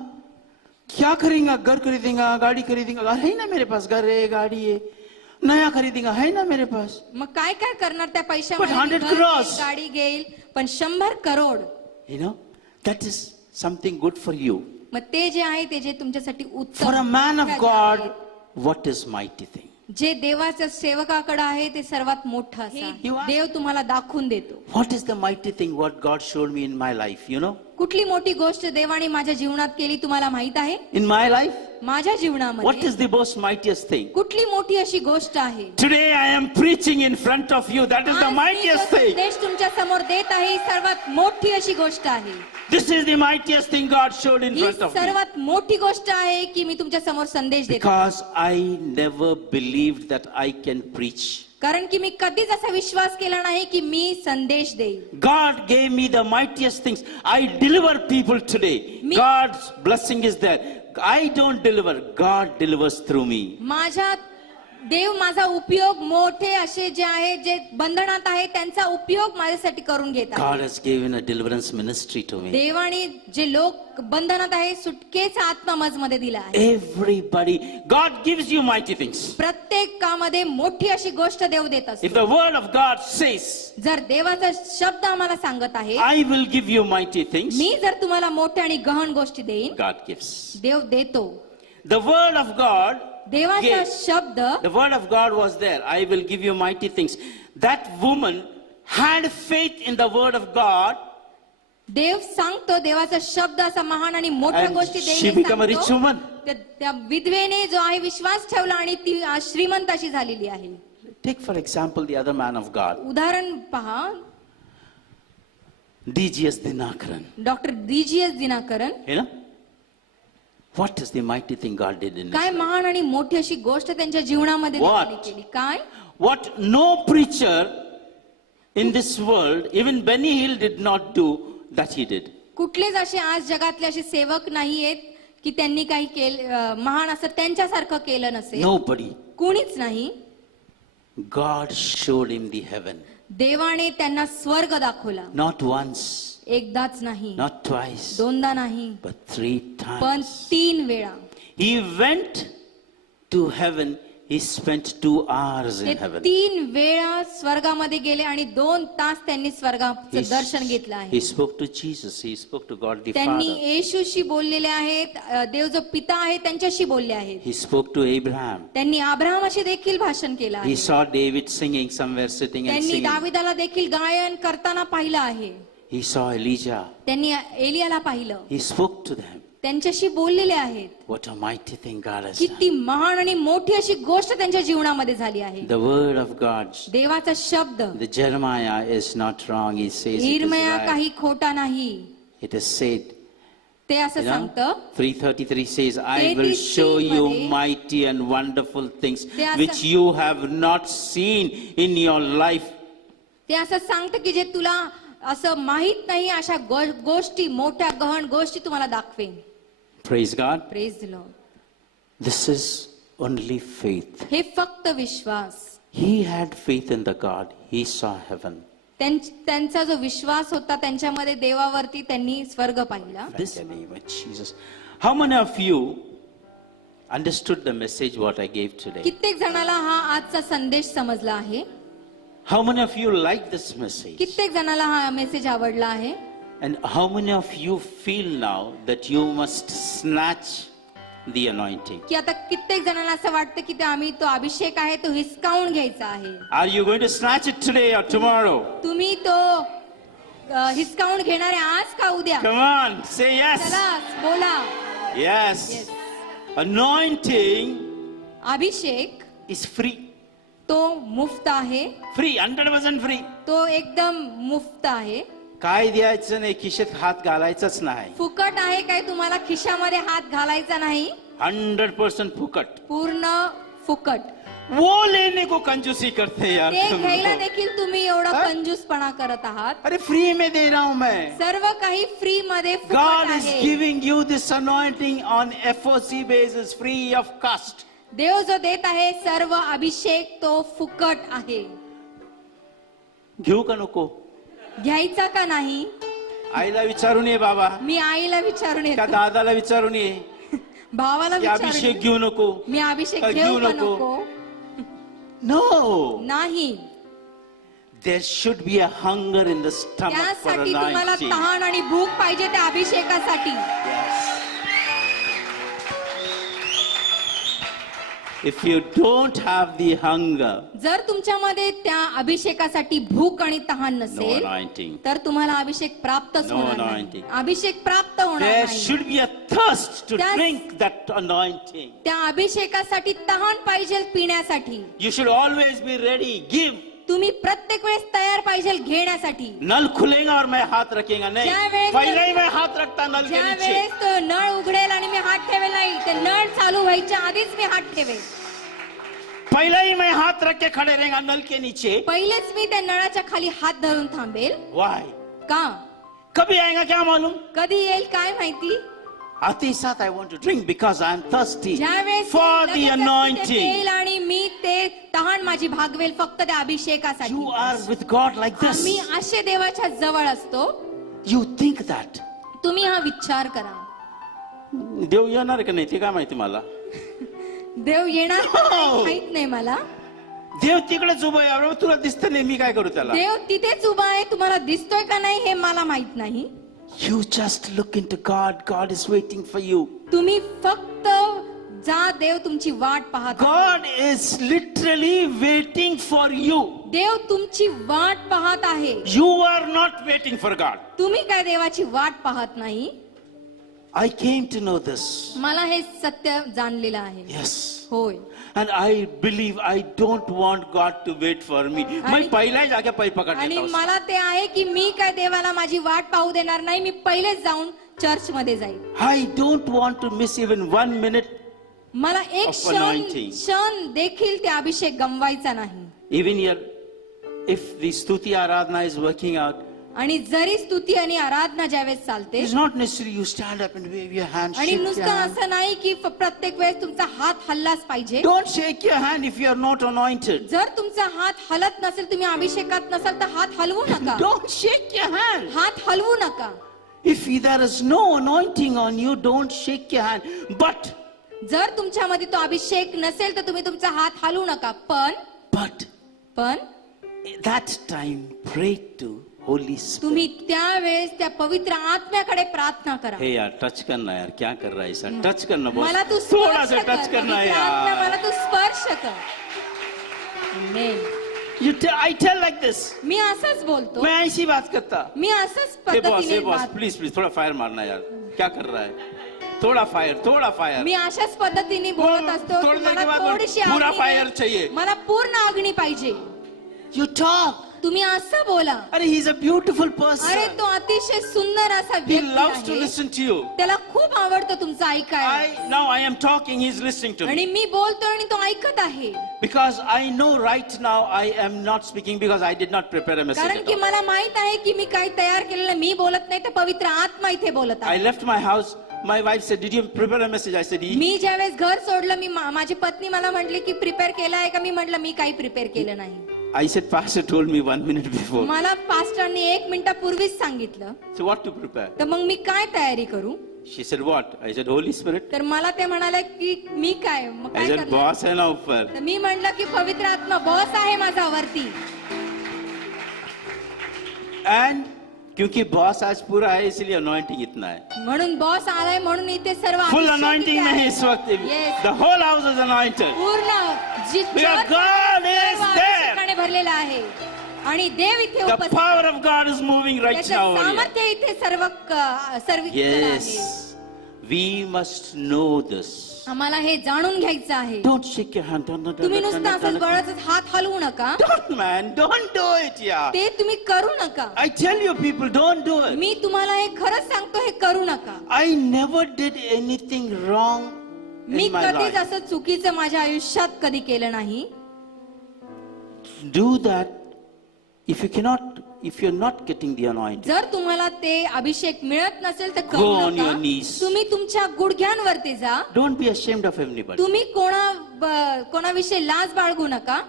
क्या खरीदेगा? घर खरीदेगा, गाड़ी खरीदेगा? है ना मेरे पास, घर है, गाड़ी है. नया खरीदेगा, है ना मेरे पास. मग काय काय करणार त्या But पैशामध्ये? 100 घर crores. घेईल, गाडी घेईल, पण 100 crore, You know, that is something good for you. मग ते जे आहे ते जे तुमच्यासाठी उत्तम For a man of आहे. God, what is mighty thing? जे देवाच्या सेवकाकडे आहे ते सर्वात मोठं असं आहे. देव तुम्हाला दाखवून देतो. What is the mighty thing what God showed me in my life, you know? कुठली मोठी गोष्ट देवाने माझ्या जीवनात केली तुम्हाला माहित आहे? In my life, माझ्या what जीवनामध्ये is the most mightiest thing? कुठली मोठी अशी गोष्ट आहे? Today I am preaching in front of you. That is the आज मी जो mightiest thing. संदेश तुमच्या समोर देत आहे ही सर्वात मोठी अशी गोष्ट आहे. This is the mightiest thing God showed in he front of me. सर्वात मोठी गोष्ट आहे की मी तुमच्या समोर संदेश देतो. Because I never believed that I can preach. कारण की मी कधीच असा विश्वास केला नाही की मी संदेश देईल. God gave me the mightiest things. I deliver people today. Me- God's blessing is there. I don't deliver. God delivers through me. माझा देव माझा उपयोग मोठे असे जे आहे जे बंधनात आहे त्यांचा उपयोग माझ्यासाठी करून घेत God आहे. has given a deliverance ministry to me. देवाने जे लोक बंधनात आहे सुटकेचा आत्मा माझमध्ये दिला आहे. Everybody, God gives you mighty things. प्रत्येक कामामध्ये मोठी अशी गोष्ट देव देत If असतो. the word of God says, जर देवाचा शब्द आम्हाला सांगत आहे I will give you mighty things, मी जर तुम्हाला मोठ्या आणि गहन गोष्टी देईन, God gives. देव देतो. The word of God, देवाचा gave- शब्द the word of God was there. I will give you mighty things. That woman had faith in the word of God, देव सांगतो, देवाचा शब्द असा महान आणि मोठ्या and गोष्टी she देईल became a rich सांगतो. woman. त्या विधवेने जो आहे विश्वास ठेवला आणि ती आज श्रीमंत अशी झालेली आहे. Take for example the other man of God, उदाहरण पहा, DGS Dinakaran. Doctor DGS Dinakaran. You know? What is the mighty thing God did in his काय life? महान आणि मोठी अशी गोष्ट त्यांच्या जीवनामध्ये What? देवाने केली. काय? What no preacher in this world, even Benny Hill did not do, that he did. कुठलेच असे आज जगातले असे सेवक नाहीयेत की त्यांनी काही केलं महान असं त्यांच्यासारखं केलं नसेल. Nobody. कुणीच नाही. God showed him the heaven. देवाने त्यांना स्वर्ग दाखवला. Not once, एकदाच नाही, not twice, दोनदा नाही, but 3 पण times. 3 वेळा. He went to heaven. He spent 2 hours ते in heaven. 3 वेळा स्वर्गामध्ये गेले आणि 2 तास त्यांनी स्वर्गाचं He, दर्शन घेतलं आहे. he spoke to Jesus. He spoke to God the त्यांनी Father. येशूशी बोललेले आहेत. देव जो पिता आहे त्यांच्याशी बोलले आहेत. He spoke to Abraham. त्यांनी अब्राहमाशी देखील भाषण केलं He आहे. saw David singing somewhere, sitting and त्यांनी singing. दाविदाला देखील गायन करताना पाहिलं आहे. He saw Elijah. त्यांनी एलियाला पाहिलं. He spoke to them. त्यांच्याशी बोललेले आहेत. What a mighty thing God has done. किती महान आणि मोठी अशी गोष्ट त्यांच्या जीवनामध्ये झाली आहे. The word of God. देवाचा शब्द The Jeremiah is not wrong. He says it is इर्मया right. काही खोटा नाही. It is said. ते असं You know, सांगतं. 3:33 says, I will 33 show you मध्ये mighty and wonderful things ते असं- which you have not seen in your life. ते असं सांगतं की जे तुला असं माहित नाही अशा गोष्टी, मोठ्या गहन गोष्टी तुम्हाला दाखवेन. Praise God. Praise the Lord. This is only faith. हे फक्त विश्वास. He had faith in the God. He saw heaven. त्यांचा जो विश्वास होता त्यांच्यामध्ये देवावरती त्यांनी स्वर्ग पाहिला. This in the name of Jesus. How many of you understood the message what I gave today? कित्येक जणाला हा आजचा संदेश समजला आहे. How many of you like this message? कित्येक जणाला हा मेसेज आवडला आहे. And how many of you feel now that you must snatch the anointing? की आता कित्येक जणांना असं वाटतं की ते आम्ही तो अभिषेक आहे तो हिसकावून घ्यायचा आहे. Are you going to snatch it today or tomorrow? तुम्ही तो हिसकावून घेणारे आज का उद्या? Come on, say yes. चला बोला. Yes. Yes. Anointing Abhishek is free. तो मुफ्त आहे, Free, 100% free. तो एकदम मुफ्त आहे. काय द्यायचं नाही, खिशात हात घालायचाच नाही. फुकट आहे काय? तुम्हाला खिशामध्ये हात घालायचा नाही. 100% फुकट. पूर्ण फुकट. वो लेने को कंजूसी करते यार ते तुम घ्यायला लोग. देखील तुम्ही एवढा हा? कंजूसपणा करत आहात. अरे फ्री में दे रहा हूं मैं. सर्व काही फ्री मध्ये God फुकट is आहे. giving you this anointing on FOC basis, free of cost. देव जो देत आहे सर्व अभिषेक तो फुकट आहे. घेऊ का नको? घ्यायचा का नाही? आईला विचारून ये बाबा, मी आईला विचारून का येतो, दादाला विचारून ये, भावाला की अभिषेक विचारून घेऊ नको. मी अभिषेक का घेऊ का नको? नको? No, नाही. there should be a hunger in the stomach for त्यासाठी तुम्हाला anointing. तहान आणि भूक पाहिजे त्या अभिषेकासाठी. Yes. If you don't have the hunger, जर तुमच्यामध्ये त्या अभिषेकासाठी भूक आणि तहान no नसेल anointing. तर तुम्हाला अभिषेक प्राप्तच No होणार नाही. anointing. अभिषेक प्राप्त होणार There नाही. should be a thirst to That's- drink that anointing. त्या अभिषेकासाठी तहान पाहिजे पिण्यासाठी. You should always be ready. Give. तुम्ही प्रत्येक वेळेस तयार पाहिजे घेण्यासाठी. नल खुलेगा और मैं हाथ रखेगा नहीं. ज्या वेळेस- पहले ही मैं हात रखता नल के ज्या नीचे. वेळेस तो नळ उघडेल आणि मी हात ठेवेल नाही, ते नळ चालू व्हायच्या आधीच मी हात ठेवेल. पहले ही मैं हाथ रख के खड़े रहेगा नल के नीचे. पहिलेच मी त्या नळाच्या खाली हात धरून थांबेल. Why? का? कभी आएगा क्या मालूम? कधी येईल काय माहिती? आते ही साथ I want to drink because I am thirsty ज्या वेळेस for ते the लगेचच anointing. तिथे येईल आणि मी ते तहान माझी भागवेल फक्त त्या अभिषेकासाठी. You are with God like this. आम्ही असे देवाच्या जवळ असतो. You think that. तुम्ही हा विचार करा. देव येणार का नाही ते काय माहिती मला. देव येणार का नाही माहित नाही मला. देव तिकडेच उभं आहे. अरे तुला दिसत नाही, मी काय करू त्याला. देव तिथेच उभा आहे, तुम्हाला दिसतोय का नाही हे मला माहित नाही. You just look into God. God is waiting for you. तुम्ही फक्त जा, देव तुमची वाट पाहत आहे. God is literally waiting for you. देव तुमची वाट पाहत आहे. You are not waiting for God. तुम्ही काय देवाची वाट पाहत नाही. I came to know this. मला हे सत्य जाणलेलं आहे. Yes. होय. And I believe I don't want God to wait for me. मैं पहला ही जाके पाई पकड़ आणि लेता हूँ. मला ते आहे की मी काय देवाला माझी वाट पाहू देणार नाही. मी पहिलेच जाऊन चर्च मध्ये जाईल. I don't want to miss even 1 minute. मला एक Of anointing. क्षण देखील ते अभिषेक गमवायचा नाही. Even here, if the Stuti Aradhana is working out, आणि जरी स्तुती आणि आराधना ज्यावेळेस चालते it's not necessary you stand up and wave your hand. आणि shake your नुसतं hand. असं नाही की प्रत्येक वेळेस तुमचा हात हल्लाच पाहिजे. Don't shake your hand if you are not anointed. जर तुमचा हात हलत नसेल, तुम्ही अभिषेकात नसाल तर हात हलवू नका. Don't shake your hand. हात हलवू नका. If there is no anointing on you, don't shake your hand. But जर तुमच्यामध्ये तो अभिषेक नसेल तर तुम्ही तुमचा हात हलवू नका. पण that time pray to Holy Spirit. तुम्ही त्यावेळेस त्या पवित्र आत्म्याकडे प्रार्थना करा. हे यार टच करना यार, क्या कर रहा है ऐसा? टच करना बॉस. मला तू थोड़ा स्पर्श सा कर. टच करना है पवित्र आत्मा यार. मला तू स्पर्श कर. Amen. I tell like this. मी असंच बोलतो. मैं ऐसी बात करता. मी असंच हे पद्धतीने बॉस बात- प्लीज थोड़ा फायर मारना यार. क्या कर रहा है? थोड़ा फायर. मी अशाच पद्धतीने बोलत असतो की थोड़ी देर मला के बाद बोल, थोडीशी पूरा अग्नी फायर दे. चाहिए. मला पूर्ण अग्नी पाहिजे. You talk. तुम्ही असं बोला. अरे he is a beautiful अरे person. तो अतिशय सुंदर असा He व्यक्ती loves to आहे. listen to you. त्याला खूप आवडतं तुमचं ऐकायला. Now I am talking, he is listening to me. आणि मी बोलतो आणि तो ऐकत आहे. Because I know right now I am not speaking because I did not prepare a message. कारण at की all. मला माहित आहे की मी काही तयार केलेलं मी बोलत नाही, तर पवित्र आत्मा इथे बोलत I आहे. left my house. My wife said, "Did you prepare a message?" I said, "Yes." मी ज्यावेळेस घर सोडलं, माझी पत्नी मला म्हटली की प्रिपेअर केलं आहे का? मी म्हटलं मी काही प्रिपेअर केलं नाही. I said, "Pastor told me 1 minute before." मला पास्टरने 1 मिनिटापूर्वीच सांगितलं. So what to prepare? तर मग मी काय तयारी करू? She said, "What?" I said, "Holy Spirit." तर मला ते म्हणाले की मी काय मग I काय said, करणार? "Boss है ना ऊपर." तर मी म्हटलं की पवित्र आत्मा बॉस आहे माझा वरती. And क्योंकि बॉस आज पूरा है इसलिए anointing इतना है. म्हणून बॉस आलाय म्हणून इथे सर्व Full अभिषेकित anointing आहे. नहीं इस वक्त. Yes. The whole house is anointed. पूर्ण जी Because church God is सर्व there. अभिषेकाने भरलेला आहे. आणि देव इथे The उपस्थित power of God is moving right त्याचं now over here. सामर्थ्य इथे सर्वीकडे आहे. Yes. We must know this. आम्हाला हे जाणून घ्यायचं आहे. Don't shake your hand. Don't, तुम्ही नुसतं असं बळच हात हलवू नका. Don't, man. Don't do it, yeah. ते तुम्ही करू नका. I tell you people, don't do it. मी तुम्हाला हे खरंच सांगतो, हे करू नका. I never did anything wrong me in my कधीच life. असं चुकीचं माझ्या आयुष्यात कधी केलं नाही. Do that. If you're not getting the anointing, जर तुम्हाला ते अभिषेक मिळत नसेल तर Go करू on your नका. knees. तुम्ही तुमच्या गुडघ्यांवरती जा. don't be ashamed of anybody. तुम्ही कोणाविषयी लाज बाळगू नका.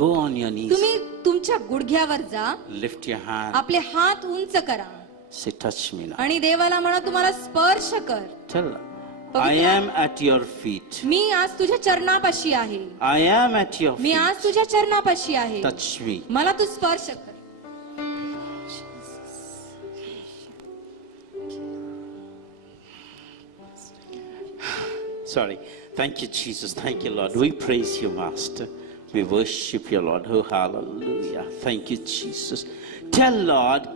Go on your knees. तुम्ही तुमच्या गुडघ्यावर जा. Lift your hand. आपले हात उंच करा Say, touch me now. आणि देवाला म्हणा, तुम्हाला स्पर्श कर. Tell her, I am at your feet. मी आज तुझ्या चरणापाशी आहे. I am at your me feet. आज तुझ्या चरणापाशी आहे. Touch me. मला तू स्पर्श कर. Sorry. Thank you, Jesus. Thank you, Lord. We praise you, Master. We worship you, Lord. Oh, hallelujah. Thank you, Jesus. Tell Lord,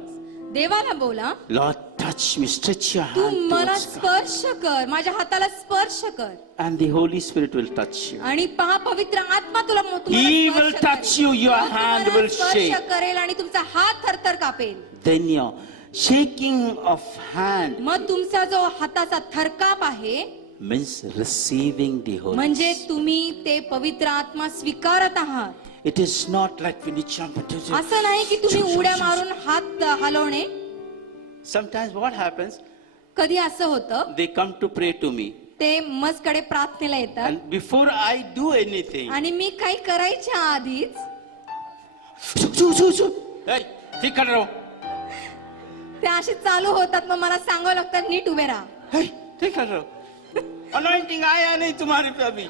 देवाला बोला, Lord, touch me. Stretch your Tu hand मला towards God. स्पर्श कर, माझ्या हाताला स्पर्श कर. And the Holy Spirit will touch you. आणि पहा, पवित्र आत्मा तुम्हाला He स्पर्श will करेल. touch you. Your तो hand तुम्हाला will स्पर्श shake. करेल आणि तुमचा हात थरथर कापेल. Then your shaking of hand मग तुमचा जो हाताचा थरकाप आहे means receiving the Holy म्हणजे Spirit. तुम्ही ते पवित्र आत्मा स्वीकारत आहात. It is not like when you jump into the... असं नाही की तुम्ही उड्या मारून हात हलवणे. Sometimes what happens, कधी असं होतं, they come to pray to me. ते मजकडे प्रार्थनेला येतात And before I do anything, आणि मी काही करायच्या आधीच hey, ठीक कर रहा हूं. ते असे चालू होतात. मग मला सांगावं लागतं, नीट उभे राहा. Hey, ठीक कर रहा हूं. Anointing आया नहीं तुम्हारे पे अभी.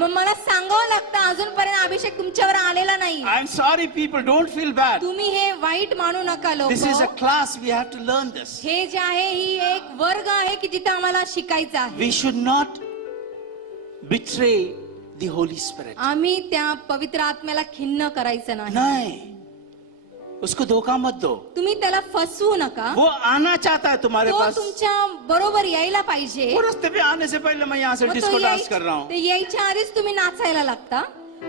मग मला सांगावं लागतं, अजूनपर्यंत अभिषेक तुमच्यावर आलेला नाही. I'm sorry people, don't feel bad. तुम्ही हे वाईट मानू नका लोक. This is a class, we have to learn this. हे जे आहे ही एक वर्ग आहे की जिथे आम्हाला शिकायचं आहे. We should not betray the Holy Spirit. आम्ही त्या पवित्र आत्म्याला खिन्न करायचं नाही. नहीं, उसको धोखा मत दो. तुम्ही त्याला फसवू नका. वो आना चाहता है तुम्हारे तो पास. तुमच्या बरोबर यायला पाहिजे. वो रास्ते पे आने से पहले मैं यहाँ से मग तो डिस्को डांस कर रहा हूँ. ते यायच्या आधीच तुम्ही नाचायला लागता.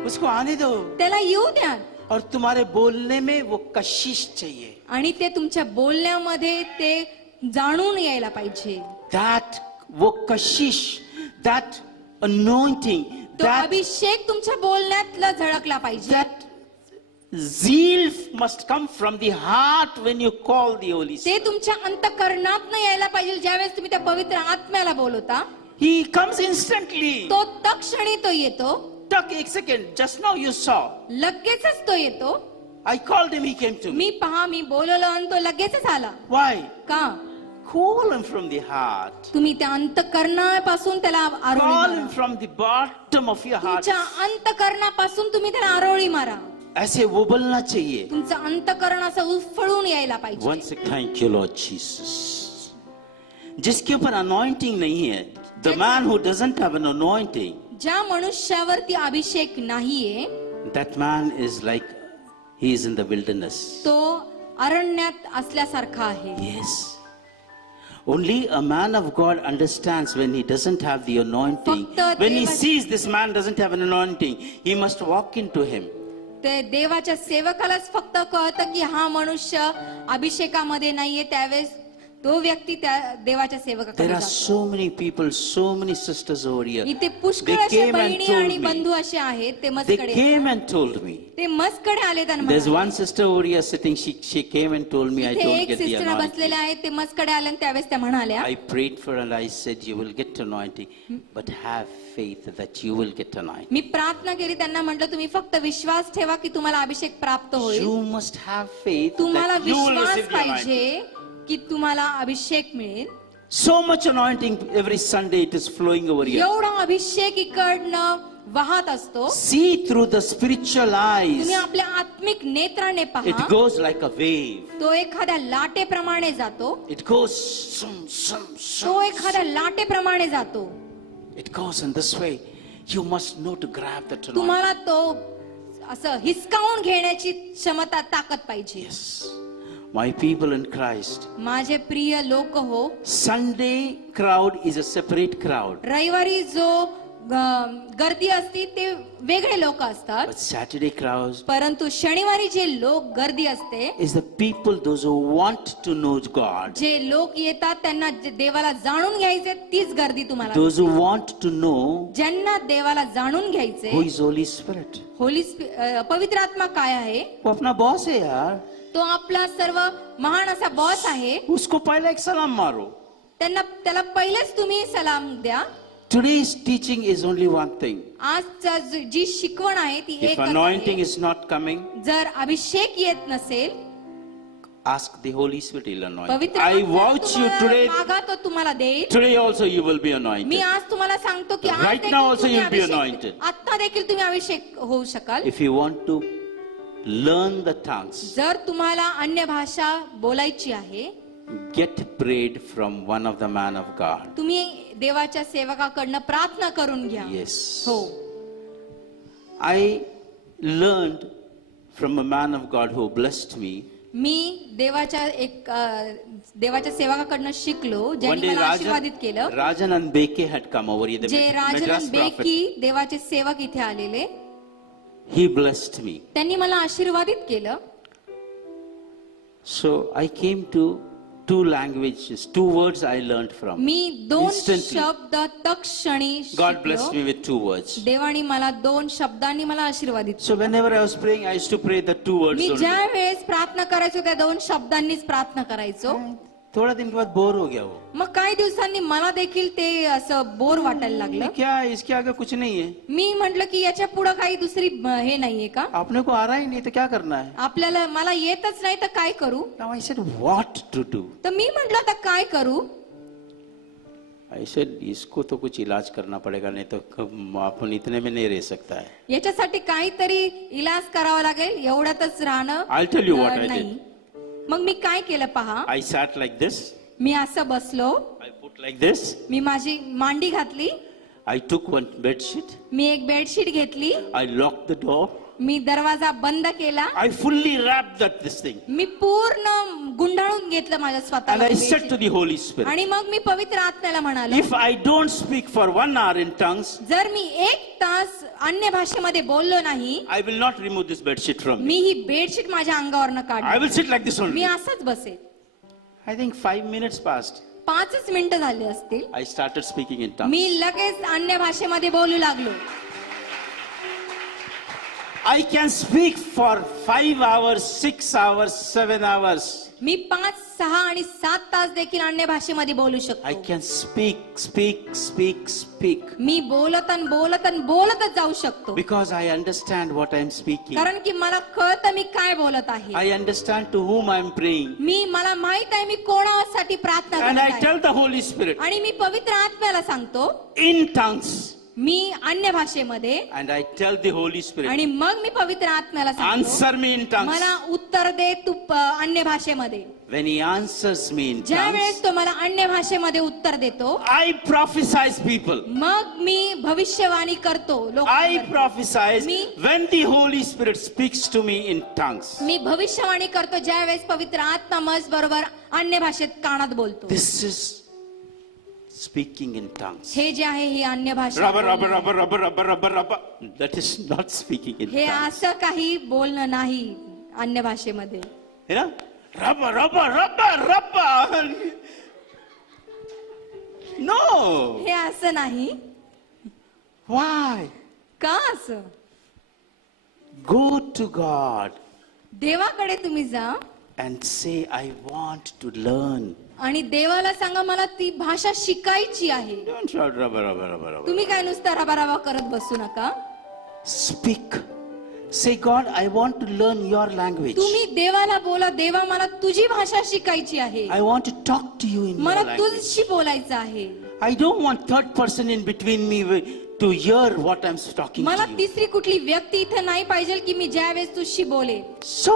उसको आने दो. त्याला येऊ द्या. और तुम्हारे बोलने में वो कशिश चाहिए. आणि ते तुमच्या बोलण्यामध्ये ते जाणून यायला पाहिजे. That वो कशिश, that anointing, तो that अभिषेक तुमच्या बोलण्यातला झळकला पाहिजे. that zeal must come from the heart when you call the Holy Spirit. ते तुमच्या अंतःकरणातनं यायला पाहिजे ज्यावेळेस तुम्ही त्या पवित्र आत्म्याला बोलवता. He comes instantly. तो तक्षणी तो येतो. Tuck, एक second. Just now you saw. लगेचच तो येतो. I called him. He came to me. मी पहा, मी बोलवलं आणि तो लगेचच आला. Why? का? Call him from the heart. तुम्ही त्या अंतःकरणापासून त्याला आरोळी Call him मारा. from the bottom of your heart. तुमच्या अंतःकरणापासून तुम्ही त्याला आरोळी मारा. ऐसे उबलना चाहिए. तुमचं अंतःकरण असं उफळून यायला पाहिजे. Once again, thank you, Lord Jesus. जिसके ऊपर anointing नहीं है, the man who doesn't have an anointing, ज्या मनुष्यावरती अभिषेक नाहीये, that man is like he is in the wilderness. तो अरण्यात असल्यासारखा आहे. Yes. Only a man of God understands when he doesn't have the anointing. फक्त When he देवा- sees this man doesn't have an anointing, he must walk into him. ते देवाच्या सेवकालाच फक्त कळतं की हा मनुष्य अभिषेकामध्ये नाहीये. त्यावेळेस तो व्यक्ती त्या देवाच्या सेवकाकडे There are जातो. so many people, so many sisters over here. इथे पुष्कळ They अशा came and बहिणी told आणि me. बंधू असे आहेत. ते They मस्कडे came and told me. ते मस्कडे आले त्यांना There's म्हणाले. one sister over here sitting. She came and told me I इथे don't एक get the सिस्टर anointing. बसलेल्या आहेत. ते मस्कडे आले आणि त्यावेळेस त्या म्हणाल्या, I prayed for her and I said you will get anointing, but have faith that you will get anointing. मी प्रार्थना केली. त्यांना म्हटलं, तुम्ही फक्त विश्वास ठेवा की तुम्हाला अभिषेक प्राप्त होईल. You must have faith तुम्हाला that you will Vishwas receive the anointing. पाहिजे की तुम्हाला अभिषेक मिळेल. So much anointing every Sunday it is flowing over here. एवढा अभिषेक इकडनं वाहत असतो. See through the spiritual eyes. तुम्ही आपल्या आत्मिक नेत्राने It पहा. goes like a wave. तो एखाद्या लाटेप्रमाणे जातो. It goes sum, sum, तो sum. एखाद्या लाटेप्रमाणे जातो. It goes in this way. You must know to grab that anointing. तुम्हाला तो असं हिसकावून घेण्याची क्षमता ताकद पाहिजे. Yes. My people in Christ. माझे प्रिय लोक हो, Sunday crowd is a separate crowd. रविवारी जो गर्दी असती ते वेगळे लोक असतात, But Saturday crowds परंतु शनिवारी जे लोक गर्दी असते, is the people, those who want to know God. जे लोक येतात त्यांना देवाला जाणून घ्यायचे, तीच गर्दी तुम्हाला. Those who want to know ज्यांना देवाला जाणून घ्यायचे, who is Holy Spirit. पवित्र आत्मा काय आहे, वो अपना बॉस है यार. तो आपला सर्व महान असा बॉस आहे. उसको पहले एक सलाम मारो. त्याला पहिलेच तुम्ही सलाम द्या. Today's teaching is only one thing. आजचा जी शिकवण आहे ती If एक anointing is not coming, जर अभिषेक येत नसेल, ask the Holy Spirit, He'll anoint. पवित्र I आत्मा vouch you तुम्हाला today. मागा तो तुम्हाला देईल. Today also you will be me anointed. आज तुम्हाला सांगतो की आज Right देखील now also तुम्ही you'll be अभिषेक- anointed. आत्ता देखील तुम्ही अभिषेक होऊ शकाल. If you want to learn the tongues, जर तुम्हाला अन्य भाषा बोलायची आहे, get prayed from one of the man of God. तुम्ही देवाच्या सेवकाकडनं प्रार्थना करून घ्या. Yes. हो, I learned from a man of God who blessed me. मी देवाच्या सेवकाकडनं शिकलो, One ज्यांनी day मला आशीर्वादित केलं. Rajanan Beke had come over here, the जे Madras राजन prophet. बेकी देवाचे सेवक इथे आलेले, He blessed me. त्यांनी मला आशीर्वादित केलं. So I came to two languages, two words I learned from. Me 2 Instantly. शब्द तत्क्षणी God blessed शिकलो. me with 2 words. देवाने मला 2 शब्दांनी मला आशीर्वादित. So whenever I was praying, I used to pray the 2 words me only. ज्या वेळेस प्रार्थना करायचो त्या 2 शब्दांनीच प्रार्थना करायचो. थोड़ा दिन के बाद बोर हो गया वो. मग काही दिवसांनी मला देखील ते असं बोर वाटायला लागलं. क्या है, इसके आगे कुछ नहीं है. मी म्हंटल की याच्या पुढे काही दुसरी हे नाहीये का, आपने को आ रहा ही नहीं तो क्या करना है. आपल्याला मला येतच नाही तर काय करू. Now I said, what to do? तर मी म्हंटल आता काय करू. I said, इसको तो कुछ इलाज करना पड़ेगा, नहीं तो अपन इतने में नहीं रह सकता है. याच्यासाठी काहीतरी इलाज करावा लागेल, एवढ्यातच राहणं I'll tell you what I नाही. did. मग मी काय केलं पहा, I sat like this. मी असं बसलो, I put like this. मी माझी मांडी घातली, I took one bed sheet. मी एक बेडशीट घेतली, I locked the door. मी दरवाजा बंद केला, I fully wrapped this thing. मी पूर्ण गुंडाळून घेतलं माझ्या And स्वतःला I said to the Holy Spirit, आणि मग मी पवित्र आत्म्याला म्हणालो, if I don't speak for 1 hour in tongues, जर मी 1 तास अन्य भाषेमध्ये बोललो नाही, I will not remove this bed sheet from me. Me he bedsheet माझ्या अंगावरनं I काढली, will sit like this me only. असंच बसेल. I think 5 minutes passed. 5च मिनिटं झाली असतील, I started speaking in tongues. मी लगेच अन्य भाषेमध्ये बोलू लागलो. I can speak for 5 hours, 6 hours, 7 hours. मी 5, 6 आणि 7 तास देखील अन्य भाषेमध्ये बोलू I शकतो. can speak. मी बोलतच जाऊ शकतो, Because I understand what I am speaking. कारण की मला कळतं मी काय बोलत आहे. I understand to whom I am praying. मला माहित आहे मी कोणासाठी प्रार्थना And करत I आहे. tell the Holy Spirit आणि मी पवित्र आत्म्याला सांगतो in tongues. मी अन्य भाषेमध्ये, And I tell the Holy Spirit, आणि मग मी पवित्र आत्म्याला सांगतो, answer me in tongues. मला उत्तर दे तू अन्य भाषेमध्ये. When he answers me in ज्या tongues, वेळेस तो मला अन्य भाषेमध्ये उत्तर देतो, I prophesize people. मग मी भविष्यवाणी करतो I लोकांवर. prophesize Me- when the Holy Spirit speaks to me in tongues. मी भविष्यवाणी करतो ज्या वेळेस पवित्र आत्मा मज बरोबर अन्य भाषेत कानात बोलतो. This is speaking in tongues. हे जे आहे ही अन्य भाषा Rubber, बोलणं. rubber, rubber, rubber, rubber, rubber. That is not speaking in हे tongues. असं काही बोलणं नाही अन्य भाषेमध्ये. You know? Rubber, rubber, rubber, rubber. No. हे असं नाही. Why? का असं? Go to God देवाकडे तुम्ही जा and say, I want to learn. आणि देवाला सांगा मला ती भाषा शिकायची आहे. Don't shout rubber, rubber, rubber, rubber. तुम्ही काय नुसतं रबारबा करत बसू नका. Speak. Say, God, I want to learn your language. तुम्ही देवाला बोला, देवा मला तुझी भाषा शिकायची आहे, I want to talk to you in your मला language. तुझशी बोलायचं आहे. I don't want third person in between me to hear what I'm talking मला to you. तिसरी कुठली व्यक्ती इथं नाही पाहिजे की मी ज्या वेळेस तुझशी बोले. So,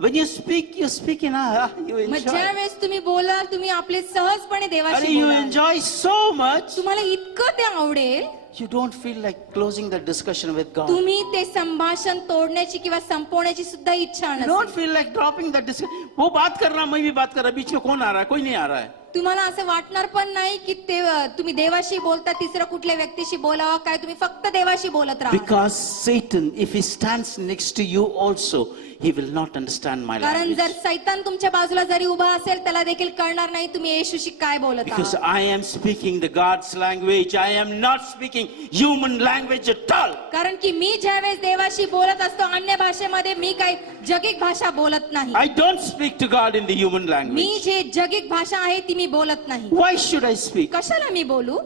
when you speak you मग enjoy. ज्या वेळेस तुम्ही बोलाल तुम्ही आपले सहजपणे देवाशी You बोलाल. enjoy so much. तुम्हाला इतकं ते आवडेल. You don't feel like closing the discussion with God. तुम्ही ते संभाषण तोडण्याची किंवा संपवण्याची सुद्धा इच्छा You don't नसेल. feel like dropping the discussion. वो बात कर रहा, मैं भी बात कर रहा, बीच में कौन आ रहा है? कोई नहीं आ रहा है. तुम्हाला असं वाटणार पण नाही की ते तुम्ही देवाशी बोलता, तिसरं कुठल्या व्यक्तीशी बोलावं काय, तुम्ही फक्त देवाशी बोलत राहा. Because Satan, if he stands next to you also, he will not understand my कारण जर language. सैतान तुमच्या बाजूला जरी उभा असेल त्याला देखील कळणार नाही तुम्ही येशूशी काय बोलत Because आहात. I am speaking the God's language. I am not speaking human language at all. कारण की मी ज्यावेळेस देवाशी बोलत असतो अन्य भाषेमध्ये मी काही जगिक भाषा बोलत नाही. I don't speak to God in the human me language. जे जगिक भाषा आहे ती मी बोलत नाही. Why should I speak? कशाला मी बोलू?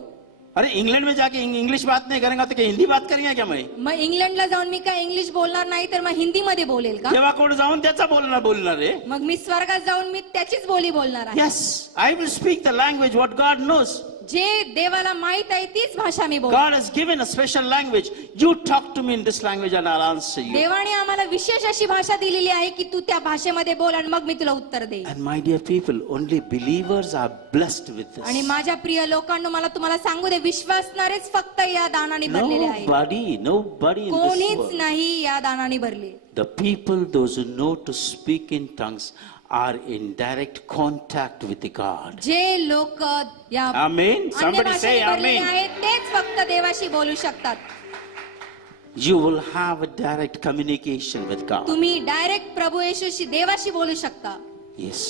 अरे इंग्लैंड में जाके इंग्लिश बात नहीं करेंगे तो क्या हिंदी बात करेंगे क्या मैं? मग इंग्लंडला जाऊन मी काय इंग्लिश बोलणार नाही तर मग हिंदीमध्ये बोलेल का? देवाकडे जाऊन त्याचा बोलणार रे. मग मी स्वर्गात जाऊन मी त्याचीच बोली बोलणार आहे. Yes, I will speak the language what God knows. जे देवाला माहित आहे तीच भाषा मी बोल. God has given a special language. You talk to me in this language and I'll answer you. देवाने आम्हाला विशेष अशी भाषा दिलेली आहे की तू त्या भाषेमध्ये बोल आणि मग मी तुला उत्तर देईन. And my dear people, only believers are blessed with this. आणि माझ्या प्रिय लोकांनो मला तुम्हाला सांगू दे विश्वासणारेच फक्त या दानाने भरलेले आहेत. Nobody in this कोणीच world. नाही या दानाने भरले. The people, those who know to speak in tongues, are in direct contact with the God. जे लोक या Amen. अन्य Somebody say भाषेने भरलेले amen. आहेत तेच फक्त देवाशी बोलू शकतात. You will have a direct communication with God. तुम्ही डायरेक्ट प्रभू येशूशी देवाशी बोलू शकता. Yes.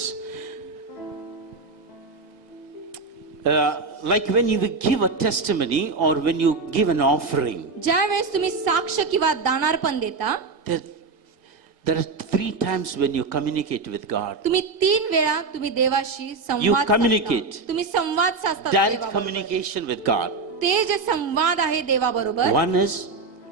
Like when you give a testimony or when you give an offering, ज्या वेळेस तुम्ही साक्ष किंवा दानार्पण देता there are 3 times when you communicate with God. तुम्ही 3 वेळा तुम्ही देवाशी You संवाद communicate. साधता. तुम्ही संवाद साधता Direct देवाबरोबर. communication with God. ते जे संवाद आहे देवाबरोबर One is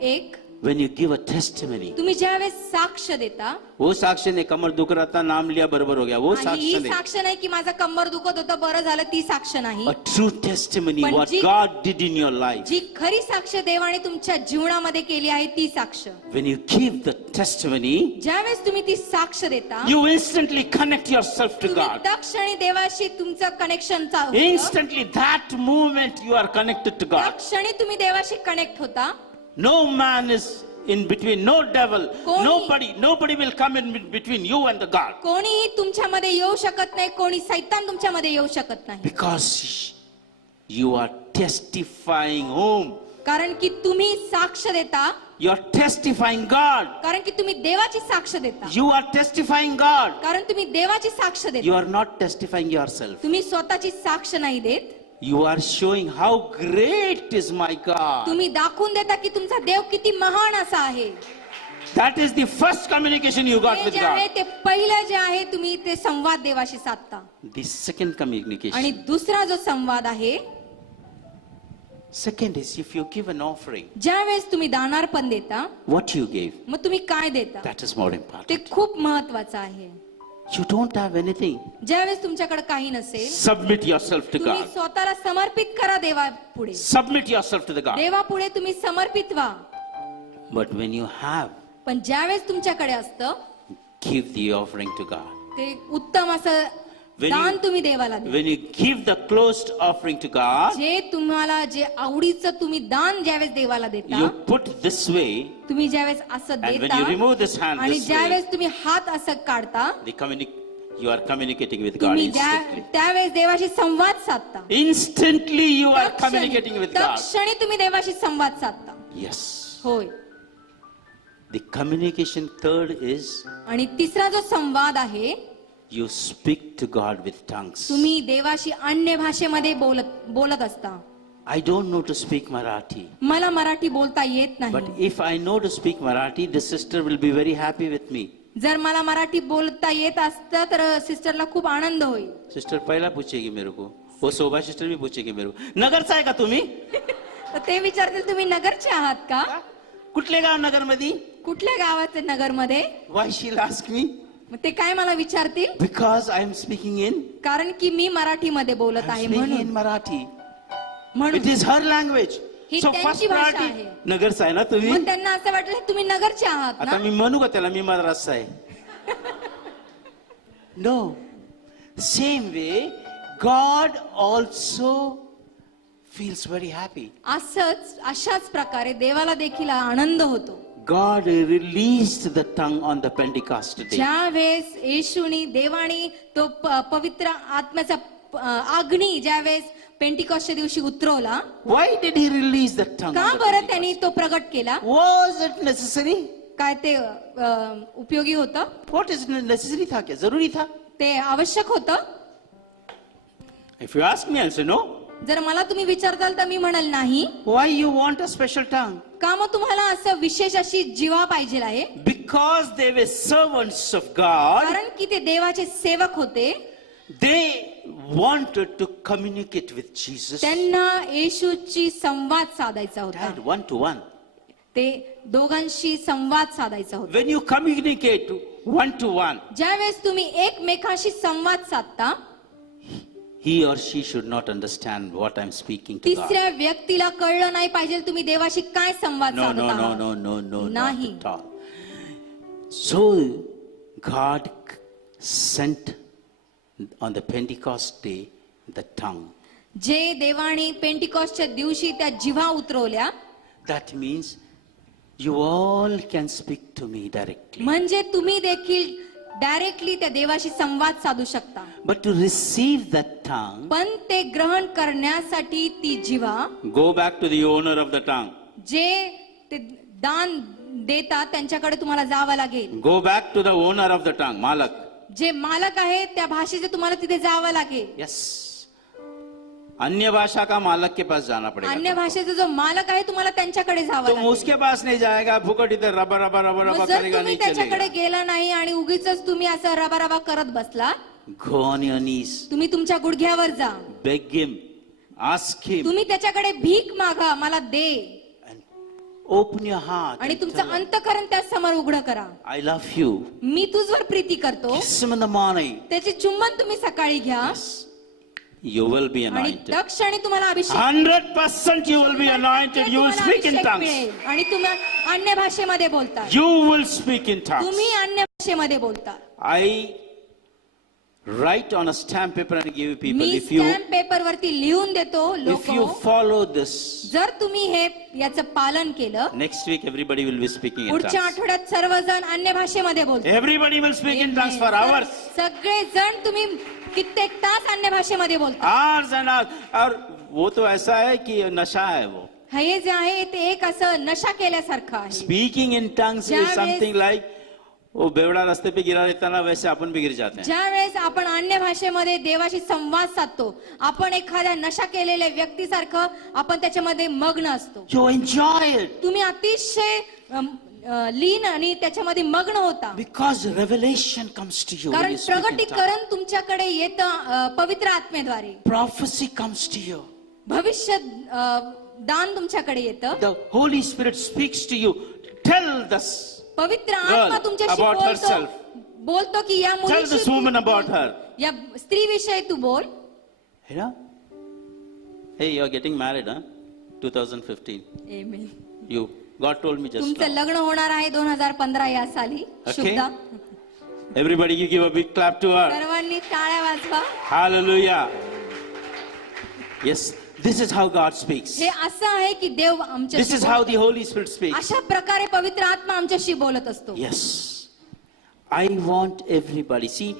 एक when you give a testimony. तुम्ही ज्यावेळेस साक्ष देता वो साक्ष ने कमर दुख रहा था, नाम लिया, बरोबर हो गया. वो आणि साक्ष ही ने. साक्ष नाही की माझं कंबर दुखत होतं बरं झालं ती साक्ष नाही. A true testimony पण what G- God did in your life. जी खरी साक्ष देवाने तुमच्या जीवनामध्ये केली आहे ती साक्ष. When you give the testimony, ज्यावेळेस तुम्ही ती साक्ष देता you instantly connect yourself to तुम्ही God. तक्षणी देवाशी तुमचं कनेक्शन चालू होतं. Instantly, that moment you are connected to God. तक्षणी तुम्ही देवाशी कनेक्ट होता. No man is in between, no devil, कोणी- nobody will come in between you and the God. कोणीही तुमच्यामध्ये येऊ शकत नाही, कोणी सैतान तुमच्यामध्ये येऊ शकत नाही. Because you are testifying whom? कारण की तुम्ही साक्ष देता, You are testifying God. कारण की तुम्ही देवाची साक्ष देता, You are testifying God. कारण तुम्ही देवाची साक्ष You देता. are not testifying yourself. तुम्ही स्वतःची साक्ष नाही देत. You are showing how great is my God. तुम्ही दाखवून देता की तुमचा देव किती महान असा आहे. That is the first communication you got हे with जे आहे God. ते पहिलं जे आहे तुम्ही ते संवाद देवाशी साधता. The second communication. आणि दुसरा जो संवाद आहे Second is if you give an offering, ज्या वेळेस तुम्ही दानार्पण देता what you gave, मग तुम्ही काय देता that is more ते important. खूप महत्वाचं आहे. You don't have anything. ज्या वेळेस तुमच्याकडे काही नसेल Submit yourself to तुम्ही God. स्वतःला समर्पित करा देवा पुढे. Submit yourself to the God. देवा पुढे तुम्ही समर्पित व्हा. But when you have, पण ज्या वेळेस तुमच्याकडे असतं give the offering to God. ते उत्तम असं When दान you- तुम्ही देवाला द्या. When you give the closed offering to God, जे तुम्हाला जे आवडीचं तुम्ही दान ज्यावेळेस देवाला you देता, put this way, तुम्ही ज्यावेळेस असं and when देता you remove this hand आणि this way, ज्यावेळेस तुम्ही हात असं काढता you are communicating with God तुम्ही instantly. त्यावेळेस देवाशी संवाद साधता. Instantly you are communicating with God. तक्षणी तुम्ही देवाशी संवाद साधता. Yes. होय. The communication third is आणि तिसरा जो संवाद आहे you speak to God with tongues. तुम्ही देवाशी अन्य भाषेमध्ये बोलत असता. I don't know to speak Marathi. मला मराठी बोलता येत But नाही. if I know to speak Marathi, the sister will be very happy with me. जर मला मराठी बोलता येत असतं तर सिस्टरला खूप आनंद होईल. सिस्टर पहला पूछेगी मेरे को, वो शोभा सिस्टर भी पूछेगी मेरे को, नगरचा आहे का तुम्ही? तर ते विचारतील तुम्ही नगरचे आहात का? कुठले गाव नगर मध्ये? कुठल्या गावाचे नगरमध्ये? Why she'll ask me? मग ते काय मला विचारतील? Because I am speaking in कारण की मी मराठीमध्ये बोलत आहे speaking in म्हणून. Marathi. म्हणून It is her language. He So त्यांची first भाषा priority आहे. नगरचा आहे ना तुम्ही? मग त्यांना असं वाटलं तुम्ही नगरचे आहात आता ना? मी म्हणू का त्याला मी मद्रासचा आहे? No. Same way, God also feels very happy. अशाच प्रकारे देवाला देखील आनंद होतो. God released the tongue on the Pentecost day. ज्या वेळेस येशूनी देवानी तो पवित्र आत्म्याचा अग्नी ज्या वेळेस पेंटिकॉस्टच्या दिवशी उतरवला. Why did he release the tongue? का on the बरं Pentecost? त्यांनी तो प्रगट केला? Was it necessary? काय ते उपयोगी होतं? What is necessary था क्या? जरूरी था? ते आवश्यक होतं? If you ask me, I'll say no. जर मला तुम्ही विचारताल तर मी म्हणाल नाही. Why you want a special tongue? का मग तुम्हाला असं विशेष अशी जिव्हा पाहिजे आहे? Because they were servants of God. कारण की ते देवाचे सेवक होते. They wanted to communicate with Jesus. त्यांना येशूची संवाद साधायचा होता. Dad, one to one. ते दोघांशी संवाद साधायचा होता. When you communicate one to one, ज्या वेळेस तुम्ही एकमेकांशी संवाद साधता, he or she should not understand what I'm speaking to God. तिसऱ्या व्यक्तीला कळलं नाही पाहिजे तुम्ही देवाशी काय संवाद No, साधत no, no, आहात. no, no, no, Nahi. not at all. So God sent on the Pentecost day the tongue. जे देवाने पेंटिकॉस्टच्या दिवशी त्या जिव्हा उतरवल्या, That means you all can speak to me directly. म्हणजे तुम्ही देखील डायरेक्टली त्या देवाशी संवाद साधू शकता. But to receive that tongue, पण ते ग्रहण करण्यासाठी ती जिव्हा, go back to the owner of the tongue. जे ते दान देतात त्यांच्याकडे तुम्हाला जावं लागेल. Go back to the owner of the tongue, Malak. जे मालक आहे त्या भाषेचे तुम्हाला तिथे जावं लागेल. Yes. अन्य भाषा का मालक के पास जाना पड़ेगा. अन्य भाषेचा जो मालक आहे तुम्हाला त्यांच्याकडे जावं तुम लागेल. उसके पास नहीं जाएगा, फुकट इधर रबा रबा रबा रबा मग जर करेगा, तुम्ही नहीं त्याच्याकडे चलेगा. गेला नाही आणि उगीच तुम्ही असं रबा करत बसला, Go on your knees, तुम्ही तुमच्या गुडघ्यावर जा, beg him, ask him, तुम्ही त्याच्याकडे भीक मागा, मला दे, and open your heart. आणि and तुमचं tell him, अंतःकरण त्या समोर उघडं करा. I love you. मी तुझवर प्रीती करतो. Kiss him in the morning. त्याची चुंबन तुम्ही सकाळी घ्या You will be आणि anointed. त्या क्षणी तुम्हाला अभिषेक 100% you will be anointed. You will तुम्हाला speak in अभिषेक tongues. मिळेल आणि तुम्ही अन्य भाषेमध्ये बोलता. You will speak in tongues. तुम्ही अन्य भाषेमध्ये बोलता. I write on a stamp paper and give you people. Me If you stamp paper वरती लिहून देतो. if you लोक follow this, जर तुम्ही हे याचं पालन केलं, next week everybody will be speaking in पुढच्या tongues. आठवड्यात सर्वजण अन्य भाषेमध्ये बोलतात. Everybody will speak in tongues for hours. सगळे जण तुम्ही कित्येक तास अन्य भाषेमध्ये बोलता. Hours and hours. और वो तो ऐसा है कि नशा है वो. हे जे आहे ते एक असं नशा केल्यासारखं आहे. Speaking in tongues is ज्यावेळेस- something like वो बेवड़ा रास्ते पे गिरा रहता ना, वैसे अपन भी गिर जाते हैं. ज्या वेळेस आपण अन्य भाषेमध्ये देवाशी संवाद साधतो, आपण एखाद्या नशा केलेल्या व्यक्तीसारखं आपण त्याच्यामध्ये मग्न असतो. You enjoy it तुम्ही अतिशय लीन आणि त्याच्यामध्ये मग्न होता. because revelation comes to you when कारण you speak in tongues. प्रगटीकरण तुमच्याकडे येतं पवित्र आत्मेद्वारे. Prophecy comes to you. भविष्य दान तुमच्याकडे येतं. The Holy Spirit speaks to you. Tell this. पवित्र Girl, आत्मा तुमच्याशी about herself. बोलतो की या Tell this मुलीशी woman about her. या स्त्रीविषयी तू बोल. You know? Hey, you're getting married, huh? 2015. Amen. You. God told me just तुमचं now. लग्न होणार आहे 2015 या साली. Okay. Shubhada. Everybody, you give a big clap to her. सर्वांनी टाळ्या वाजवा. Hallelujah. Yes, this is how God speaks. हे असं आहे की देव This आमच्याशी is how the Holy Spirit speaks. अशा प्रकारे पवित्र आत्मा आमच्याशी बोलत असतो. Yes. I want everybody. See,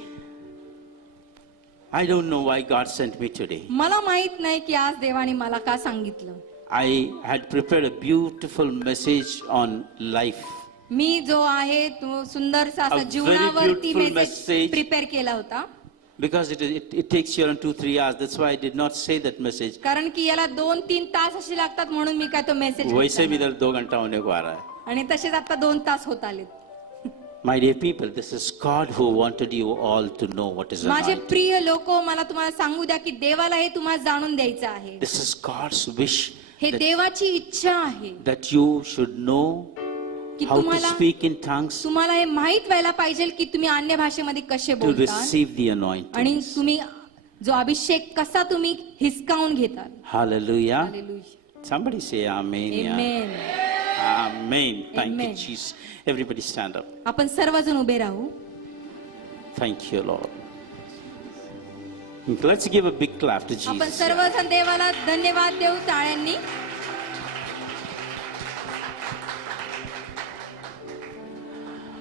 I don't know why God sent me today. मला माहित नाही की आज देवाने मला का सांगितलं. I had prepared a beautiful message on life. मी जो आहे तो सुंदरसा A असा very जीवनावरती beautiful मेसेज message. प्रिपेअर केला होता. Because it takes you around 2-3 hours. That's why I did not say that message. कारण की याला 2-3 तास असे लागतात म्हणून मी काय तो मेसेज वैसे भी इधर 2 घंटा होने को आ रहा है. आणि तसेच आता 2 तास होत आलेत. My dear people, this is God who wanted you all to know what is माझे anointing. प्रिय लोक, मला तुम्हाला सांगू द्या की देवाला हे तुम्हाला जाणून द्यायचं आहे. This is God's wish हे देवाची इच्छा आहे that you should know की how to तुम्हाला speak in tongues, तुम्हाला हे माहित व्हायला पाहिजे की तुम्ही अन्य भाषेमध्ये कसे to बोलता receive the anointing. आणि तुम्ही जो अभिषेक कसा तुम्ही हिसकावून घेतात. Hallelujah. Hallelujah. Somebody say amen. Yeah. Amen. Amen. Thank Amen. you, Jesus. Everybody stand up. आपण सर्वजण उभे राहू. Thank you, Lord. Let's give a big clap to आपण Jesus. सर्वजण देवाला धन्यवाद देऊ टाळ्यांनी.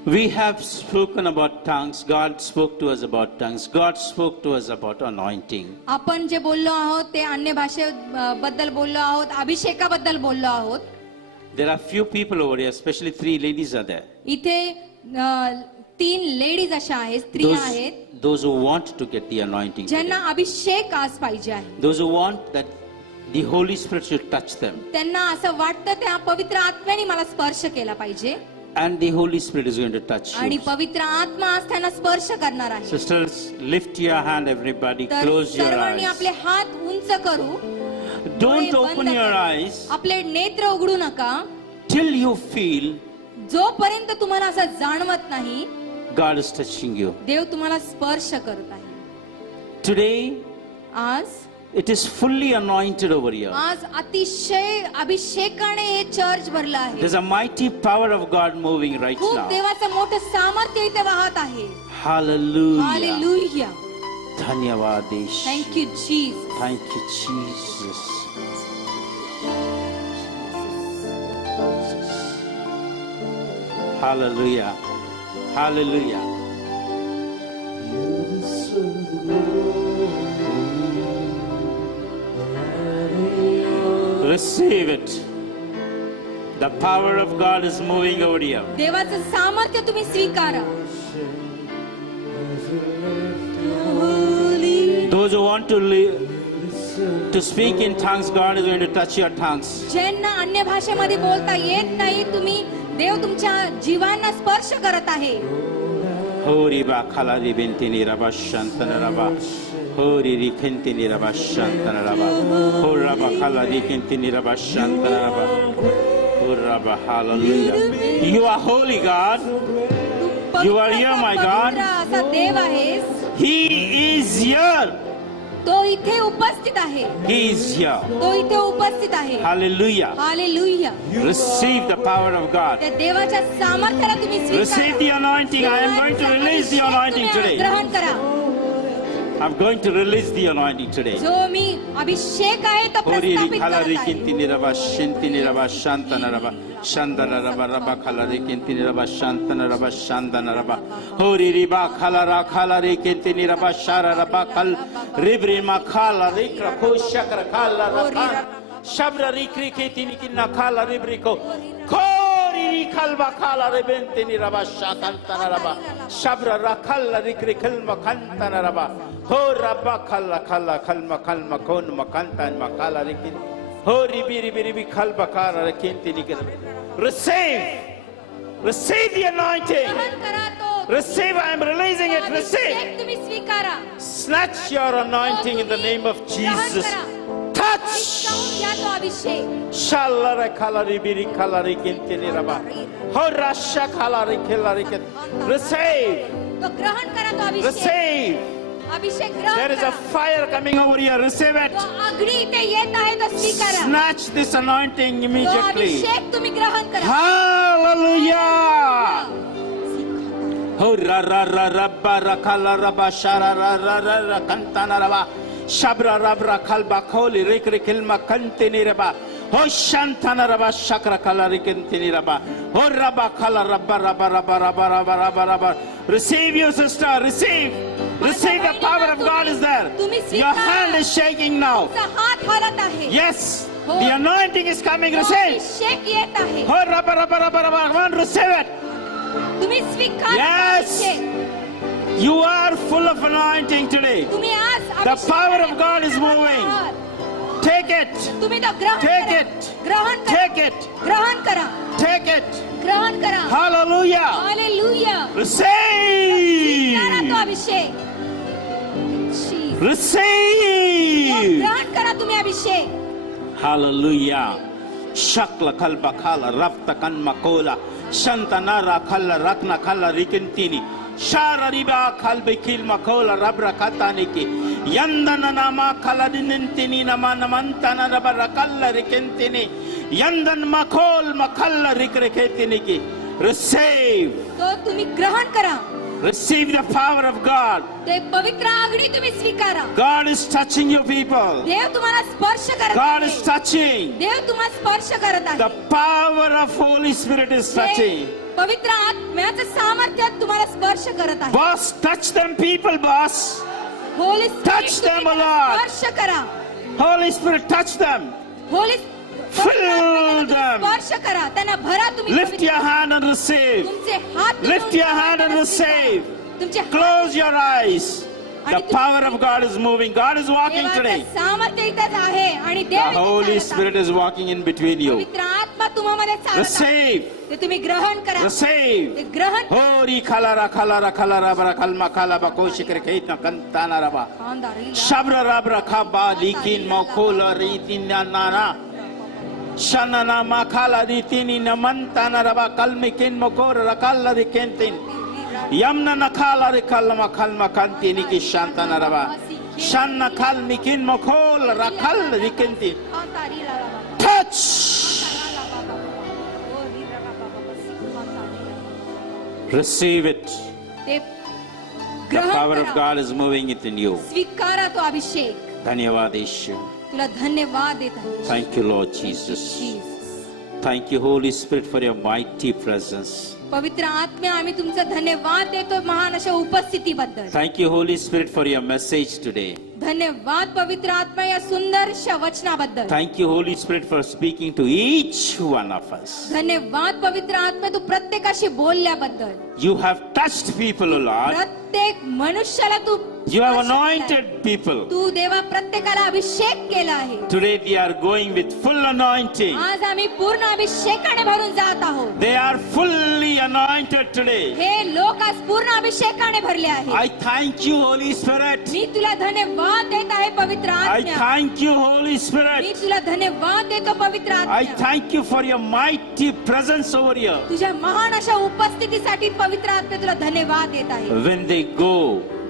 We have spoken about tongues. God spoke to us about tongues. God spoke to us about anointing. आपण जे बोललो आहोत ते अन्य भाषेबद्दल बोललो आहोत, अभिषेकाबद्दल बोललो आहोत. There are few people over here, especially 3 ladies are there. इथे 3 लेडीज अशा आहेत, स्त्रिया आहेत Those who want to get the anointing. ज्यांना today. अभिषेक आज पाहिजे आहे. Those who want that the Holy Spirit should touch them. त्यांना असं वाटतं त्या पवित्र आत्म्याने मला स्पर्श केला पाहिजे And the Holy Spirit is going to touch आणि you. पवित्र आत्मा आज त्यांना स्पर्श करणार आहे. Sisters, lift your hand, everybody. तर Close your सर्वांनी eyes. आपले हात उंच करू, Don't डोळे open बंद your करा. eyes आपले नेत्र उघडू नका till you feel जोपर्यंत तुम्हाला असं जाणवत नाही God is touching you. देव तुम्हाला स्पर्श करत आहे. Today, आज it is fully anointed over here. आज अतिशय अभिषेकाने हे चर्च भरलं आहे. There's a mighty power of God moving right खूप now. देवाचं मोठं सामर्थ्य इथे वाहत आहे. Hallelujah. Hallelujah. Dhanyavad Ish. Thank you Jesus. Thank you, Jesus. Hallelujah. Hallelujah. Receive it. The power of God is moving over here. देवाचं सामर्थ्य तुम्ही स्वीकारा. Those who want to speak in tongues, God is going to touch your tongues. ज्यांना अन्य भाषेमध्ये बोलता येत नाही, तुम्ही देव तुमच्या जीवांना स्पर्श करत आहे. Hori ba khalari bentini raba shantana raba. Hori rikentini raba shantana raba. Hora ba khalari kentini raba shantana raba. Hora ba hallelujah. You are holy God. Tu You are here, my God. पवित्र असा देव आहेस. He is here. तो इथे उपस्थित आहे. He is here. तो इथे उपस्थित आहे. Hallelujah. Hallelujah. Receive the power of God. त्या देवाच्या सामर्थ्याला तुम्ही Receive the anointing. I am going to release the anointing today. ग्रहण करा. I'm going to release the anointing today. जो मी अभिषेक आहे तो Hori प्रस्थापित khalari करत आहे. kentini raba shintini raba shantana raba. Shandana raba raba khalari kentini raba shantana raba shandana raba. Hori riba khalara khalari kentini raba shara raba khal ribri ma khala rikra ko shakra khala raba. Shabra rikri kentini kinna khala ribri ko. Kori khalba khala rebentini raba shakantana raba. Shabra rakhala rikri khalma kantana raba. Ho rabba khala khala khalma khalma kon makantan makala rikin. Ho ribi ribi ribi khalba khala rikinti nikir. Receive the anointing. ग्रहण करा तो. Receive. I am releasing it. Receive. अभिषेक तुम्ही स्वीकारा. Snatch your anointing in the name of Jesus. Touch. हिसकावून घ्या तो अभिषेक. Shallara khala ribi ri khala rikinti niraba. Ho rasha khala rikila rikit. Receive. तो ग्रहण करा तो अभिषेक. Receive. अभिषेक There ग्रहण is a करा. fire coming over here. Receive it. तो अग्नी इथे येत आहे तो स्वीकारा. Snatch this anointing तो immediately. अभिषेक तुम्ही ग्रहण करा. Hallelujah. Ho ra ra ra ra ba ra khala ra ba shara ra ra ra ra kantana ra ba. Shabra ra ra khalba kholi rik rik ilma kantini ra ba. Ho shantana ra ba shakra khala rikintini ra ba. Ho ra ba khala ra ba ra ba ra ba ra ba ra ba ra ba ra ba. Receive you, sister. Receive. Receive the power of God is there. Your hand is shaking now. तुमचा हात हलत आहे. Yes. The anointing is coming. तो Receive. अभिषेक येत आहे. Ho ra ba ra ba ra ba ra ba. Come on, receive it. तुम्ही स्वीकारा Yes. Abhishek. You are full of anointing today. तुम्ही आज The अभिषेक power of आहे. God is moving. Take it. तुम्ही तो ग्रहण Take करा. it. ग्रहण करा. Take it. ग्रहण करा. Take it. ग्रहण करा. Hallelujah. हालेलुया. Receive. करा तो अभिषेक. Jesus. Receive. ग्रहण करा तुम्ही अभिषेक. Hallelujah. Shakla kalba kala rafta kan makola. Shanta nara kala rakna kala rikintini. Shara riba kalbe kil makola rabra kataniki. Yandana nama kala dinintini nama namantana rabara kala rikintini. Yandan makol makala rikreketiniki. Receive. तो तुम्ही ग्रहण करा. Receive the power of God. ते पवित्र अग्नी तुम्ही स्वीकारा. God is touching you people. देव तुम्हाला स्पर्श करत God आहे. is touching. देव तुम्हाला स्पर्श करत The आहे. power of Holy Spirit is touching. ते पवित्र आत्म्याचं सामर्थ्य तुम्हाला स्पर्श करत आहे. Boss, touch them people, boss. Holy Touch them, O Lord. स्पर्श करा. Holy Spirit, touch them. Holy Fill them. स्पर्श करा. त्यांना भरा तुम्ही. Lift your hand and receive. तुमचे हात Lift your hand and receive. तुमचे हात- Close your eyes. The power of God is moving. God is walking देवाचं today. सामर्थ्य इथेच आहे आणि देव The इथे Holy चालत आहे. Spirit is walking in between you. पवित्र आत्मा तुम्हामध्ये चालत आहे. Receive. ते तुम्ही ग्रहण करा. Receive. ते ग्रहण Hori kalara kalara kalara bara kalma kalaba koshikre keitna kantana raba. Shabra rabra khaba likin mokola ritin nana. Shanana makala ritini namantana raba kalmikin mokora rakalla dikentin. Yamna nakala rikalma kalma kantini ki shantana raba. Shanna kalmikin mokola rakalla dikentin. Touch. Receive it. ते The ग्रहण power of करा. God is moving it in you. स्वीकारा तो अभिषेक. धन्यवाद यीशु. तुला धन्यवाद देत आहे. Thank you, Lord Jesus. Jesus. Thank you, Holy Spirit, for your mighty presence. पवित्र आत्म्या आम्ही तुमचं धन्यवाद देतो महान अशा उपस्थितीबद्दल. Thank you, Holy Spirit, for your message today. धन्यवाद पवित्र आत्मा या सुंदरशा वचनाबद्दल. Thank you, Holy Spirit, for speaking to each one of us. धन्यवाद पवित्र आत्मा तू प्रत्येकाशी बोलल्याबद्दल. You have touched people, O Lord. प्रत्येक मनुष्याला तू You have स्पर्श केलाय. anointed people. तू देवा प्रत्येकाला अभिषेक केला आहे. Today we are going with full anointing. आज आम्ही पूर्ण अभिषेकाने भरून जात आहोत. They are fully anointed today. हे लोक आज पूर्ण अभिषेकाने भरले आहेत. I thank you, Holy Spirit. मी तुला धन्यवाद देत आहे पवित्र I आत्म्या. thank you, Holy me Spirit. तुला धन्यवाद देतो पवित्र I आत्म्या. thank you for your mighty presence over here. तुझ्या महान अशा उपस्थितीसाठी पवित्र आत्म्या तुला धन्यवाद देत आहे. When they go,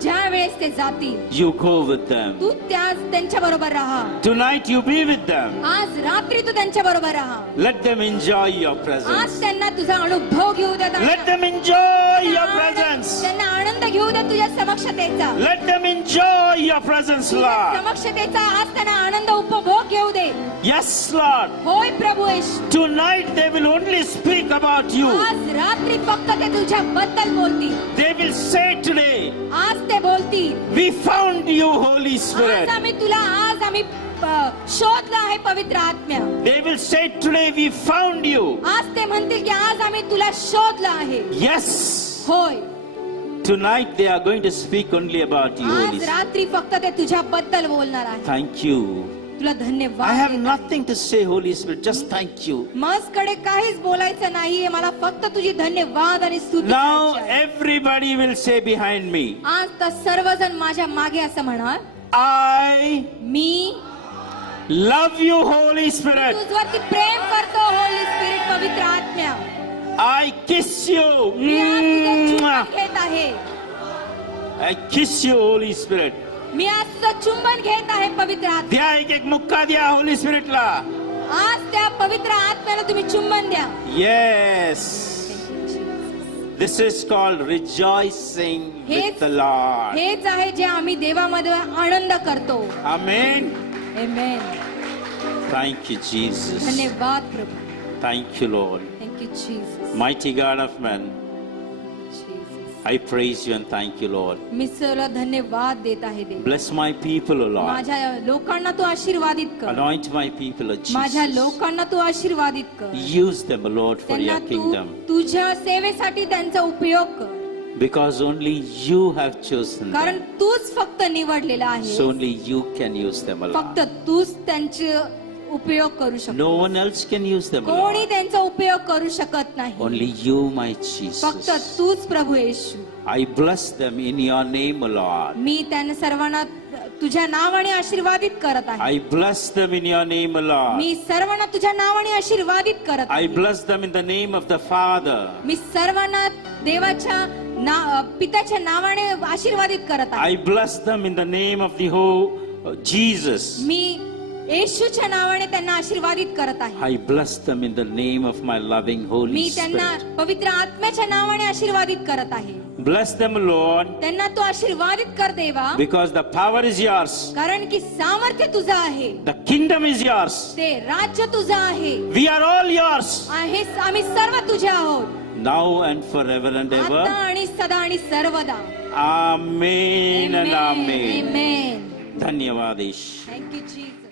ज्या वेळेस ते जातील you go with them. तू त्यांच्या बरोबर राहा. Tonight you be with them. आज रात्री तू त्यांच्या बरोबर राहा. Let them enjoy your आज presence. त्यांना तुझा अनुभव घेऊ दे. Let them enjoy your presence. त्यांना आनंद घेऊ दे तुझ्या समक्षतेचा. Let them enjoy your presence, तुझ्या Lord. समक्षतेचा आज त्यांना आनंद उपभोग घेऊ दे. Yes, Lord. होय प्रभू येशू. Tonight they will only speak about you. आज रात्री फक्त ते तुझ्या बद्दल बोलतील. They will say today, आज ते बोलतील we found you, Holy आज Spirit. आम्ही शोधलं आहे पवित्र आत्म्या. They will say today, we found you. आज ते म्हणतील की आज आम्ही तुला शोधलं आहे. Yes. होय. Tonight they are going to speak only about you, Holy आज Spirit. रात्री फक्त ते तुझ्या बद्दल बोलणार आहे. Thank you. तुला I have धन्यवाद. nothing to say, Holy Spirit. Just thank you. माझकडे काहीच बोलायचं नाहीये. मला फक्त तुझी धन्यवाद आणि स्तुती Now करायची आहे. everybody will say behind me, आज तर सर्वजण माझ्या मागे असं म्हणणार, I me love you, Holy Spirit. तुझवरती प्रेम करतो होली स्पिरिट पवित्र आत्म्या. I kiss you. मी आज तुझं Mwah. चुंबन घेत आहे. I kiss you, Holy Spirit. मी आज तुझं चुंबन घेत आहे पवित्र आत्मा. द्या एक मुक्का द्या Holy Spirit ला. आज त्या पवित्र आत्म्याला तुम्ही चुंबन द्या. Yes. This is called rejoicing with the Lord. हेच आहे जे आम्ही देवामध्ये आनंद करतो. Amen. Amen. Thank you, Jesus. धन्यवाद प्रभू. Thank you, Lord. Thank you Jesus. Mighty God of men, I praise you and thank you, Lord. मी तुला धन्यवाद देत आहे देव. Bless my people, O Lord. माझ्या लोकांना तू आशीर्वादित कर. Anoint my people, O माझ्या Jesus. लोकांना तू आशीर्वादित कर. Use them, O Lord, for त्यांना your तू kingdom. तुझ्या सेवेसाठी त्यांचा उपयोग कर. Because only you have chosen कारण them. तूच फक्त निवडलेला आहे. So only you can use them, O फक्त Lord. तूच त्यांचे उपयोग करू शकतो. No one else can use them, O कोणी Lord. त्यांचा उपयोग करू शकत नाही. Only you, my फक्त Jesus. तूच प्रभू येशू. I bless them in your name, O Lord. मी त्यांना सर्वांना तुझ्या नावाने आशीर्वादित करत आहे. I bless them in your name, O Lord. मी सर्वांना तुझ्या नावाने आशीर्वादित करत I आहे. bless them in the name of the Father. मी सर्वांना देवाच्या पित्याच्या नावाने आशीर्वादित करत आहे. I bless them in the name of the whole Jesus. मी येशूच्या नावाने त्यांना आशीर्वादित करत आहे. I bless them in the name of my loving Holy मी त्यांना Spirit. पवित्र आत्म्याच्या नावाने आशीर्वादित करत आहे. Bless them, Lord, त्यांना तू आशीर्वादित कर देवा, because the power is yours. कारण की सामर्थ्य तुझं आहे, The kingdom is yours. ते राज्य तुझं आहे. We are all yours. आम्ही सर्व तुझे आहोत, Now and forever and आता ever. आणि सदा आणि सर्वदा. Amen and amen. Amen. धन्यवाद ईश. Thank you, Jesus.